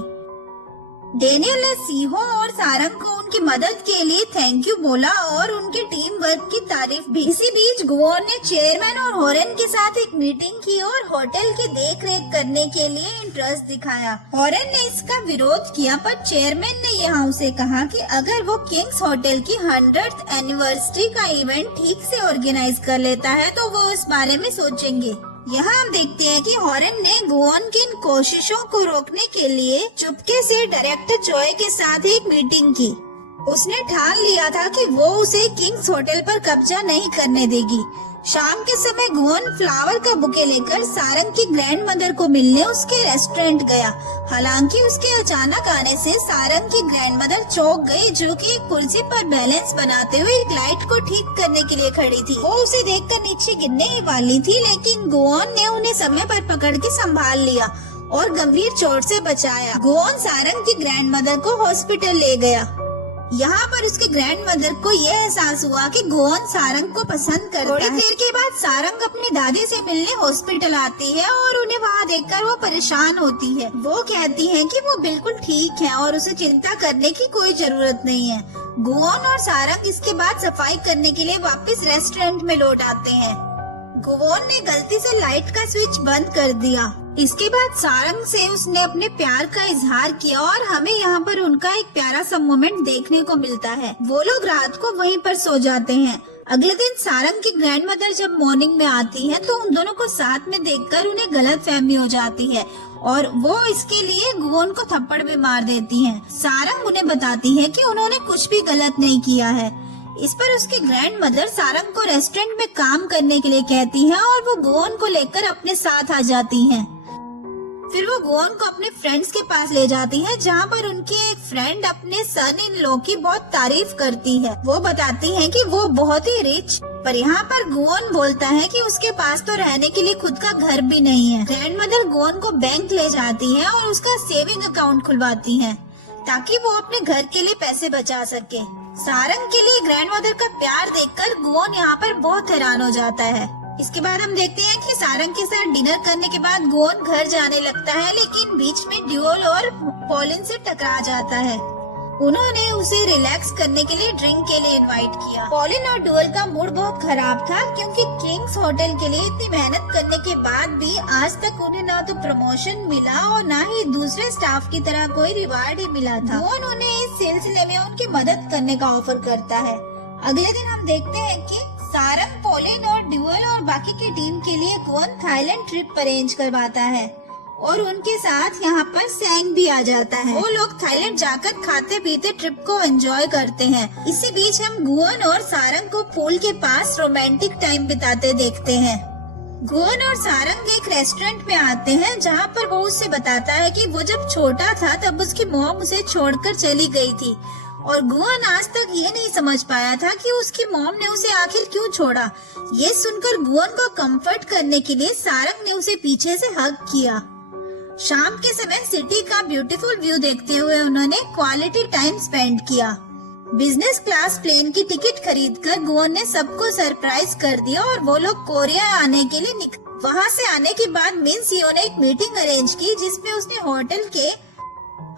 डेनियल ने सीहो और सारंग को उनकी मदद के लिए थैंक यू बोला और उनके टीम वर्क की तारीफ भी। इसी बीच गुवोन ने चेयरमैन और हॉरेन के साथ एक मीटिंग की और होटल की देखरेख करने के लिए इंटरेस्ट दिखाया। हॉरेन ने इसका विरोध किया, पर चेयरमैन ने यहाँ उसे कहा कि अगर वो किंग्स होटल की 100th एनिवर्सरी का इवेंट ठीक से ऑर्गेनाइज कर लेता है तो वो इस बारे में सोचेंगे। यहाँ हम देखते हैं कि हॉरेन ने गुवोन की इन कोशिशों को रोकने के लिए चुपके से डायरेक्टर जॉय के साथ एक मीटिंग की। उसने ठान लिया था कि वो उसे किंग्स होटल पर कब्जा नहीं करने देगी। शाम के समय गुवोन फ्लावर का बुके लेकर सारंग की ग्रैंड मदर को मिलने उसके रेस्टोरेंट गया। हालांकि उसके अचानक आने से सारंग की ग्रैंड मदर चौंक गई, जो कि एक कुर्सी पर बैलेंस बनाते हुए एक लाइट को ठीक करने के लिए खड़ी थी। वो उसे देखकर नीचे गिरने ही वाली थी, लेकिन गुवोन ने उन्हें समय पर पकड़ के संभाल लिया और गंभीर चोट से बचाया। गुवोन सारंग की ग्रैंड मदर को हॉस्पिटल ले गया। यहाँ पर उसके ग्रैंड मदर को यह एहसास हुआ कि गुवोन सारंग को पसंद करता है। थोड़ी देर के बाद सारंग अपनी दादी से मिलने हॉस्पिटल आती है और उन्हें वहाँ देखकर वो परेशान होती है। वो कहती है कि वो बिल्कुल ठीक है और उसे चिंता करने की कोई जरूरत नहीं है। गुवोन और सारंग इसके बाद सफाई करने के लिए वापस रेस्टोरेंट में लौट आते हैं। गुवोन ने गलती से लाइट का स्विच बंद कर दिया। इसके बाद सारंग से उसने अपने प्यार का इजहार किया और हमें यहाँ पर उनका एक प्यारा सा मोमेंट देखने को मिलता है। वो लोग रात को वहीं पर सो जाते हैं। अगले दिन सारंग की ग्रैंड मदर जब मॉर्निंग में आती है तो उन दोनों को साथ में देखकर उन्हें गलतफहमी हो जाती है और वो इसके लिए गुवोन को थप्पड़ भी मार देती हैं। सारंग उन्हें बताती है कि उन्होंने कुछ भी गलत नहीं किया है। इस पर उसकी ग्रैंड मदर सारंग को रेस्टोरेंट में काम करने के लिए कहती है और वो गुवोन को लेकर अपने साथ आ जाती हैं। फिर वो गुवोन को अपने फ्रेंड्स के पास ले जाती है, जहाँ पर उनकी एक फ्रेंड अपने सन इन लॉ की बहुत तारीफ करती है। वो बताती है कि वो बहुत ही रिच, पर यहाँ पर गुवोन बोलता है कि उसके पास तो रहने के लिए खुद का घर भी नहीं है। ग्रैंड मदर गुवोन को बैंक ले जाती है और उसका सेविंग अकाउंट खुलवाती है ताकि वो अपने घर के लिए पैसे बचा सके। सारंग के लिए ग्रैंड मदर का प्यार देखकर गुवोन यहाँ पर बहुत हैरान हो जाता है। इसके बाद हम देखते हैं कि सारंग के साथ डिनर करने के बाद गुवोन घर जाने लगता है, लेकिन बीच में ड्यूल और पॉलिन से टकरा जाता है। उन्होंने उसे रिलैक्स करने के लिए ड्रिंक के लिए इनवाइट किया। पॉलिन और ड्यूल का मूड बहुत खराब था, क्योंकि किंग्स होटल के लिए इतनी मेहनत करने के बाद भी आज तक उन्हें ना तो प्रमोशन मिला और ना ही दूसरे स्टाफ की तरह कोई रिवार्ड ही मिला था। गुवोन उन्हें इस सिलसिले में उनकी मदद करने का ऑफर करता है। अगले दिन हम देखते हैं कि सारंग, पॉलिन और ड्यूल और बाकी की टीम के लिए गुवोन थाईलैंड ट्रिप अरेंज करवाता है और उनके साथ यहाँ पर सैंग भी आ जाता है। वो लोग थाईलैंड जाकर खाते पीते ट्रिप को एंजॉय करते हैं। इसी बीच हम गुवोन और सारंग को पूल के पास रोमांटिक टाइम बिताते देखते हैं। गुवोन और सारंग एक रेस्टोरेंट में आते हैं, जहाँ पर वो उससे बताता है कि वो जब छोटा था तब उसकी मॉम उसे छोड़कर चली गई थी और गुवोन आज तक ये नहीं समझ पाया था कि उसकी मॉम ने उसे आखिर क्यों छोड़ा। ये सुनकर गुवोन को कंफर्ट करने के लिए सारंग ने उसे पीछे से हग किया। शाम के समय सिटी का ब्यूटीफुल व्यू देखते हुए उन्होंने क्वालिटी टाइम स्पेंड किया। बिजनेस क्लास प्लेन की टिकट खरीदकर गुवोन ने सबको सरप्राइज कर दिया और वो लोग कोरिया आने के लिए निकले। वहाँ से आने के बाद मिन सियो ने एक मीटिंग अरेंज की, जिसमें उसने होटल के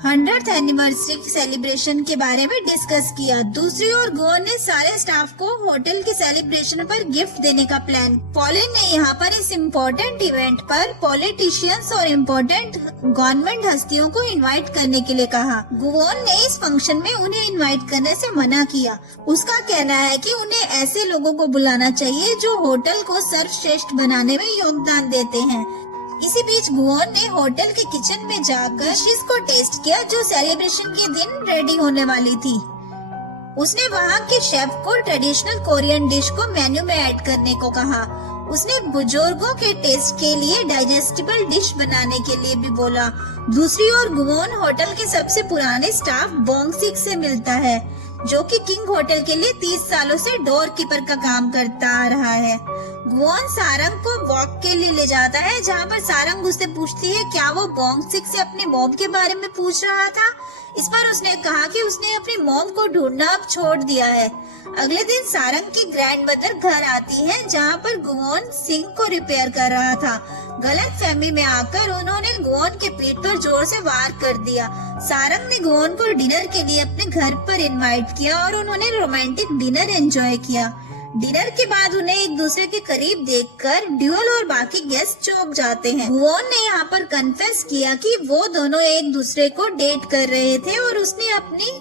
100th एनिवर्सरी सेलिब्रेशन के बारे में डिस्कस किया। दूसरी ओर गुवोन ने सारे स्टाफ को होटल के सेलिब्रेशन पर गिफ्ट देने का प्लान। पॉलिन ने यहाँ पर इस इम्पोर्टेंट इवेंट पर पॉलिटिशियंस और इम्पोर्टेंट गवर्नमेंट हस्तियों को इनवाइट करने के लिए कहा। गुवोन ने इस फंक्शन में उन्हें इनवाइट करने से मना किया। उसका कहना है कि उन्हें ऐसे लोगों को बुलाना चाहिए जो होटल को सर्वश्रेष्ठ बनाने में योगदान देते हैं। इसी बीच गुवोन ने होटल के किचन में जाकर डिशेस को टेस्ट किया जो सेलिब्रेशन के दिन रेडी होने वाली थी। उसने वहाँ के शेफ को ट्रेडिशनल कोरियन डिश को मेन्यू में ऐड करने को कहा। उसने बुजुर्गों के टेस्ट के लिए डाइजेस्टिबल डिश बनाने के लिए भी बोला। दूसरी ओर गुवोन होटल के सबसे पुराने स्टाफ बोंगसिक से मिलता है, जो कि किंग होटल के लिए 30 सालों से डोर कीपर का काम करता आ रहा है। गुओन सारंग को वॉक के लिए ले जाता है, जहाँ पर सारंग उससे पूछती है क्या वो बोंगसिक से अपने मॉम के बारे में पूछ रहा था। इस पर उसने कहा कि उसने अपनी मॉम को ढूंढना अब छोड़ दिया है। अगले दिन सारंग की ग्रैंडमदर घर आती है, जहाँ पर गुओन सिंह को रिपेयर कर रहा था। गलतफहमी में आकर उन्होंने गुओन के पीठ पर जोर से वार कर दिया। सारंग ने गुओन को डिनर के लिए अपने घर पर इनवाइट किया और उन्होंने रोमांटिक डिनर एंजॉय किया। डिनर के बाद उन्हें एक दूसरे के करीब देखकर ड्यूअल और बाकी गेस्ट चौंक जाते हैं। गुओन ने यहाँ पर कन्फेस किया कि वो दोनों एक दूसरे को डेट कर रहे थे और उसने अपनी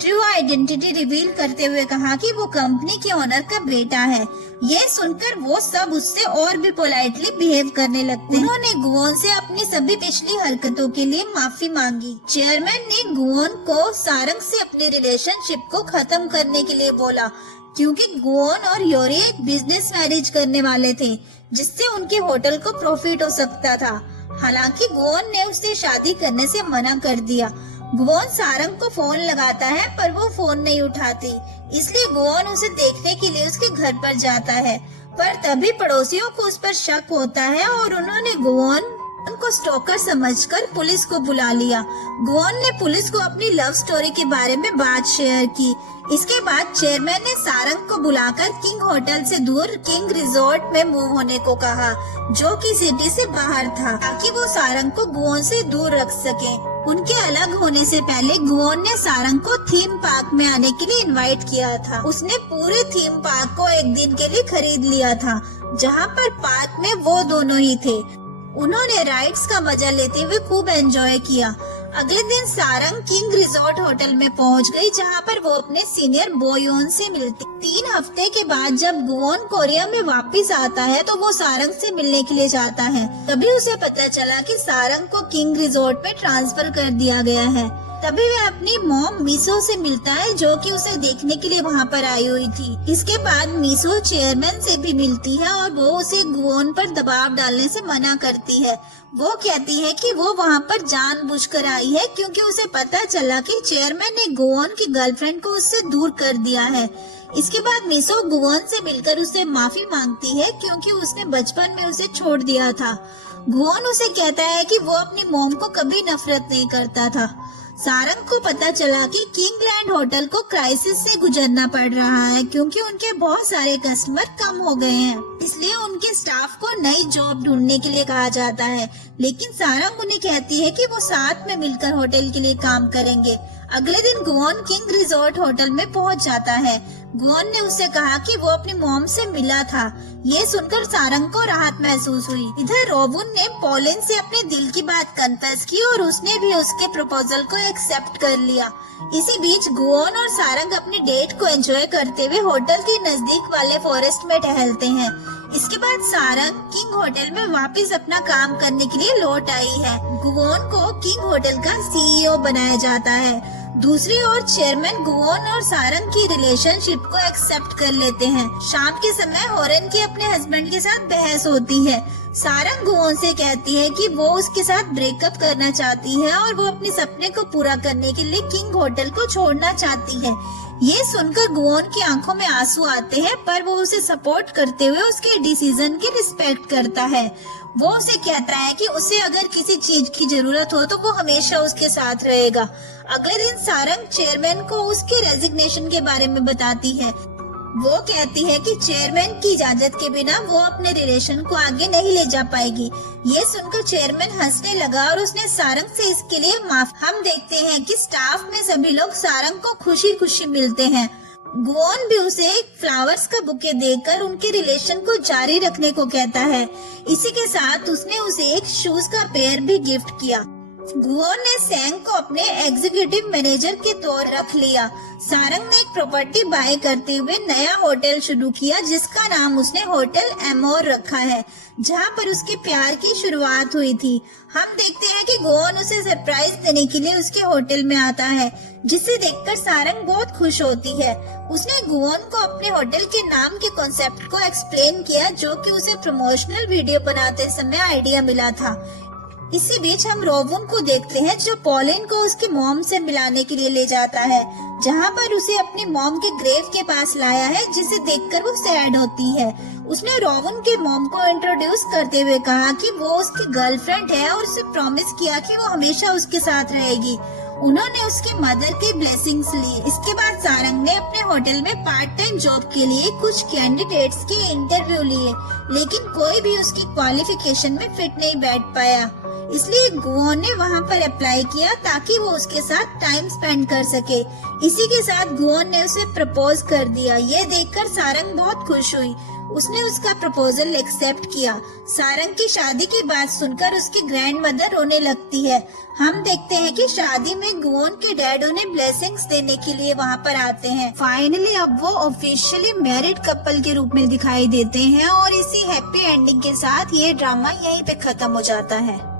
ट्रू आइडेंटिटी रिवील करते हुए कहा कि वो कंपनी के ओनर का बेटा है। ये सुनकर वो सब उससे और भी पोलाइटली बिहेव करने लगते हैं। उन्होंने गुओन से अपनी सभी पिछली हरकतों के लिए माफी मांगी। चेयरमैन ने गुओन को सारंग से अपनी रिलेशनशिप को खत्म करने के लिए बोला, क्योंकि गुओन और योरी एक बिजनेस मैरिज करने वाले थे, जिससे उनके होटल को प्रॉफिट हो सकता था। हालांकि गुओन ने उससे शादी करने से मना कर दिया। गुओन सारंग को फोन लगाता है, पर वो फोन नहीं उठाती, इसलिए गुओन उसे देखने के लिए उसके घर पर जाता है। पर तभी पड़ोसियों को उस पर शक होता है और उन्होंने गुओन को स्टॉकर समझकर पुलिस को बुला लिया। गुओन ने पुलिस को अपनी लव स्टोरी के बारे में बात शेयर की। इसके बाद चेयरमैन ने सारंग को बुलाकर किंग होटल से दूर किंग रिजॉर्ट में मूव होने को कहा, जो कि सिटी से बाहर था, ताकि वो सारंग को गुओन से दूर रख सके। उनके अलग होने से पहले गुओन ने सारंग को थीम पार्क में आने के लिए इनवाइट किया था। उसने पूरे थीम पार्क को एक दिन के लिए खरीद लिया था, जहाँ पर पार्क में वो दोनों ही थे। उन्होंने राइड्स का मजा लेते हुए खूब एंजॉय किया। अगले दिन सारंग किंग रिजॉर्ट होटल में पहुंच गई, जहां पर वो अपने सीनियर बोयोन से मिलती। 3 हफ्ते के बाद जब गुओन कोरिया में वापस आता है तो वो सारंग से मिलने के लिए जाता है। तभी उसे पता चला कि सारंग को किंग रिजॉर्ट में ट्रांसफर कर दिया गया है। तभी वह अपनी मॉम मिसो से मिलता है, जो कि उसे देखने के लिए वहाँ पर आई हुई थी। इसके बाद मिसो चेयरमैन से भी मिलती है और वो उसे गुओन पर दबाव डालने से मना करती है। वो कहती है कि वो वहाँ पर जानबूझकर आई है, क्योंकि उसे पता चला कि चेयरमैन ने गुओन की गर्लफ्रेंड को उससे दूर कर दिया है। इसके बाद मिसो गुओन से मिलकर उससे माफी मांगती है, क्योंकि उसने बचपन में उसे छोड़ दिया था। गुओन उसे कहता है कि वो अपनी मॉम को कभी नफरत नहीं करता था। सारंग को पता चला कि किंगलैंड होटल को क्राइसिस से गुजरना पड़ रहा है, क्योंकि उनके बहुत सारे कस्टमर कम हो गए हैं। इसलिए उनके स्टाफ को नई जॉब ढूंढने के लिए कहा जाता है, लेकिन सारंग उन्हें कहती है कि वो साथ में मिलकर होटल के लिए काम करेंगे। अगले दिन गुओन किंग रिजॉर्ट होटल में पहुंच जाता है। गुओन ने उससे कहा कि वो अपनी मॉम से मिला था। ये सुनकर सारंग को राहत महसूस हुई। इधर रोबुन ने पॉलिन से अपने दिल की बात कन्फेस की और उसने भी उसके प्रपोजल को एक्सेप्ट कर लिया। इसी बीच गुओन और सारंग अपनी डेट को एंजॉय करते हुए होटल के नजदीक वाले फॉरेस्ट में टहलते हैं। इसके बाद सारंग किंग होटल में वापस अपना काम करने के लिए लौट आई है। गुओन को किंग होटल का सीईओ बनाया जाता है। दूसरी ओर चेयरमैन गुओन और सारंग की रिलेशनशिप को एक्सेप्ट कर लेते हैं। शाम के समय होरेन की अपने हस्बैंड के साथ बहस होती है। सारंग गुओन से कहती है कि वो उसके साथ ब्रेकअप करना चाहती है और वो अपने सपने को पूरा करने के लिए किंग होटल को छोड़ना चाहती है। ये सुनकर गुओन की आंखों में आंसू आते हैं, पर वो उसे सपोर्ट करते हुए उसके डिसीजन की रिस्पेक्ट करता है। वो उसे कहता है कि उसे अगर किसी चीज की जरूरत हो तो वो हमेशा उसके साथ रहेगा। अगले दिन सारंग चेयरमैन को उसके रेजिग्नेशन के बारे में बताती है। वो कहती है कि चेयरमैन की इजाजत के बिना वो अपने रिलेशन को आगे नहीं ले जा पाएगी। ये सुनकर चेयरमैन हंसने लगा और उसने सारंग से इसके लिए हम देखते हैं कि स्टाफ में सभी लोग सारंग को खुशी खुशी मिलते हैं। गुओन भी उसे एक फ्लावर्स का बुके देकर उनके रिलेशन को जारी रखने को कहता है। इसी के साथ उसने उसे एक शूज का पेयर भी गिफ्ट किया। गुओन ने सेंग को अपने एग्जीक्यूटिव मैनेजर के तौर रख लिया। सारंग ने एक प्रॉपर्टी बाय करते हुए नया होटल शुरू किया, जिसका नाम उसने होटल एमोर रखा है, जहां पर उसके प्यार की शुरुआत हुई थी। हम देखते हैं कि गुओन उसे सरप्राइज देने के लिए उसके होटल में आता है, जिसे देखकर सारंग बहुत खुश होती है। उसने गुओन को अपने होटल के नाम के कॉन्सेप्ट को एक्सप्लेन किया, जो कि उसे प्रमोशनल वीडियो बनाते समय आइडिया मिला था। इसी बीच हम रोवन को देखते हैं जो पॉलिन को उसकी मॉम से मिलाने के लिए ले जाता है, जहाँ पर उसे अपनी मॉम के ग्रेव के पास लाया है, जिसे देखकर वो सैड होती है। उसने रोवन के मॉम को इंट्रोड्यूस करते हुए कहा कि वो उसकी गर्लफ्रेंड है और उसे प्रॉमिस किया कि वो हमेशा उसके साथ रहेगी। उन्होंने उसकी मदर की ब्लेसिंग्स ली। इसके बाद सारंग ने अपने होटल में पार्ट टाइम जॉब के लिए कुछ कैंडिडेट्स के इंटरव्यू लिए, लेकिन कोई भी उसकी क्वालिफिकेशन में फिट नहीं बैठ पाया। इसलिए गुओन ने वहां पर अप्लाई किया ताकि वो उसके साथ टाइम स्पेंड कर सके। इसी के साथ गुओन ने उसे प्रपोज कर दिया। ये देखकर सारंग बहुत खुश हुई। उसने उसका प्रपोजल एक्सेप्ट किया। सारंग की शादी की बात सुनकर उसकी ग्रैंड मदर रोने लगती है। हम देखते हैं कि शादी में गुओन के डैड उन्हें ब्लेसिंग्स देने के लिए वहाँ पर आते हैं। फाइनली अब वो ऑफिशियली मैरिड कपल के रूप में दिखाई देते हैं और इसी हैप्पी एंडिंग के साथ ये ड्रामा यहीं पे खत्म हो जाता है।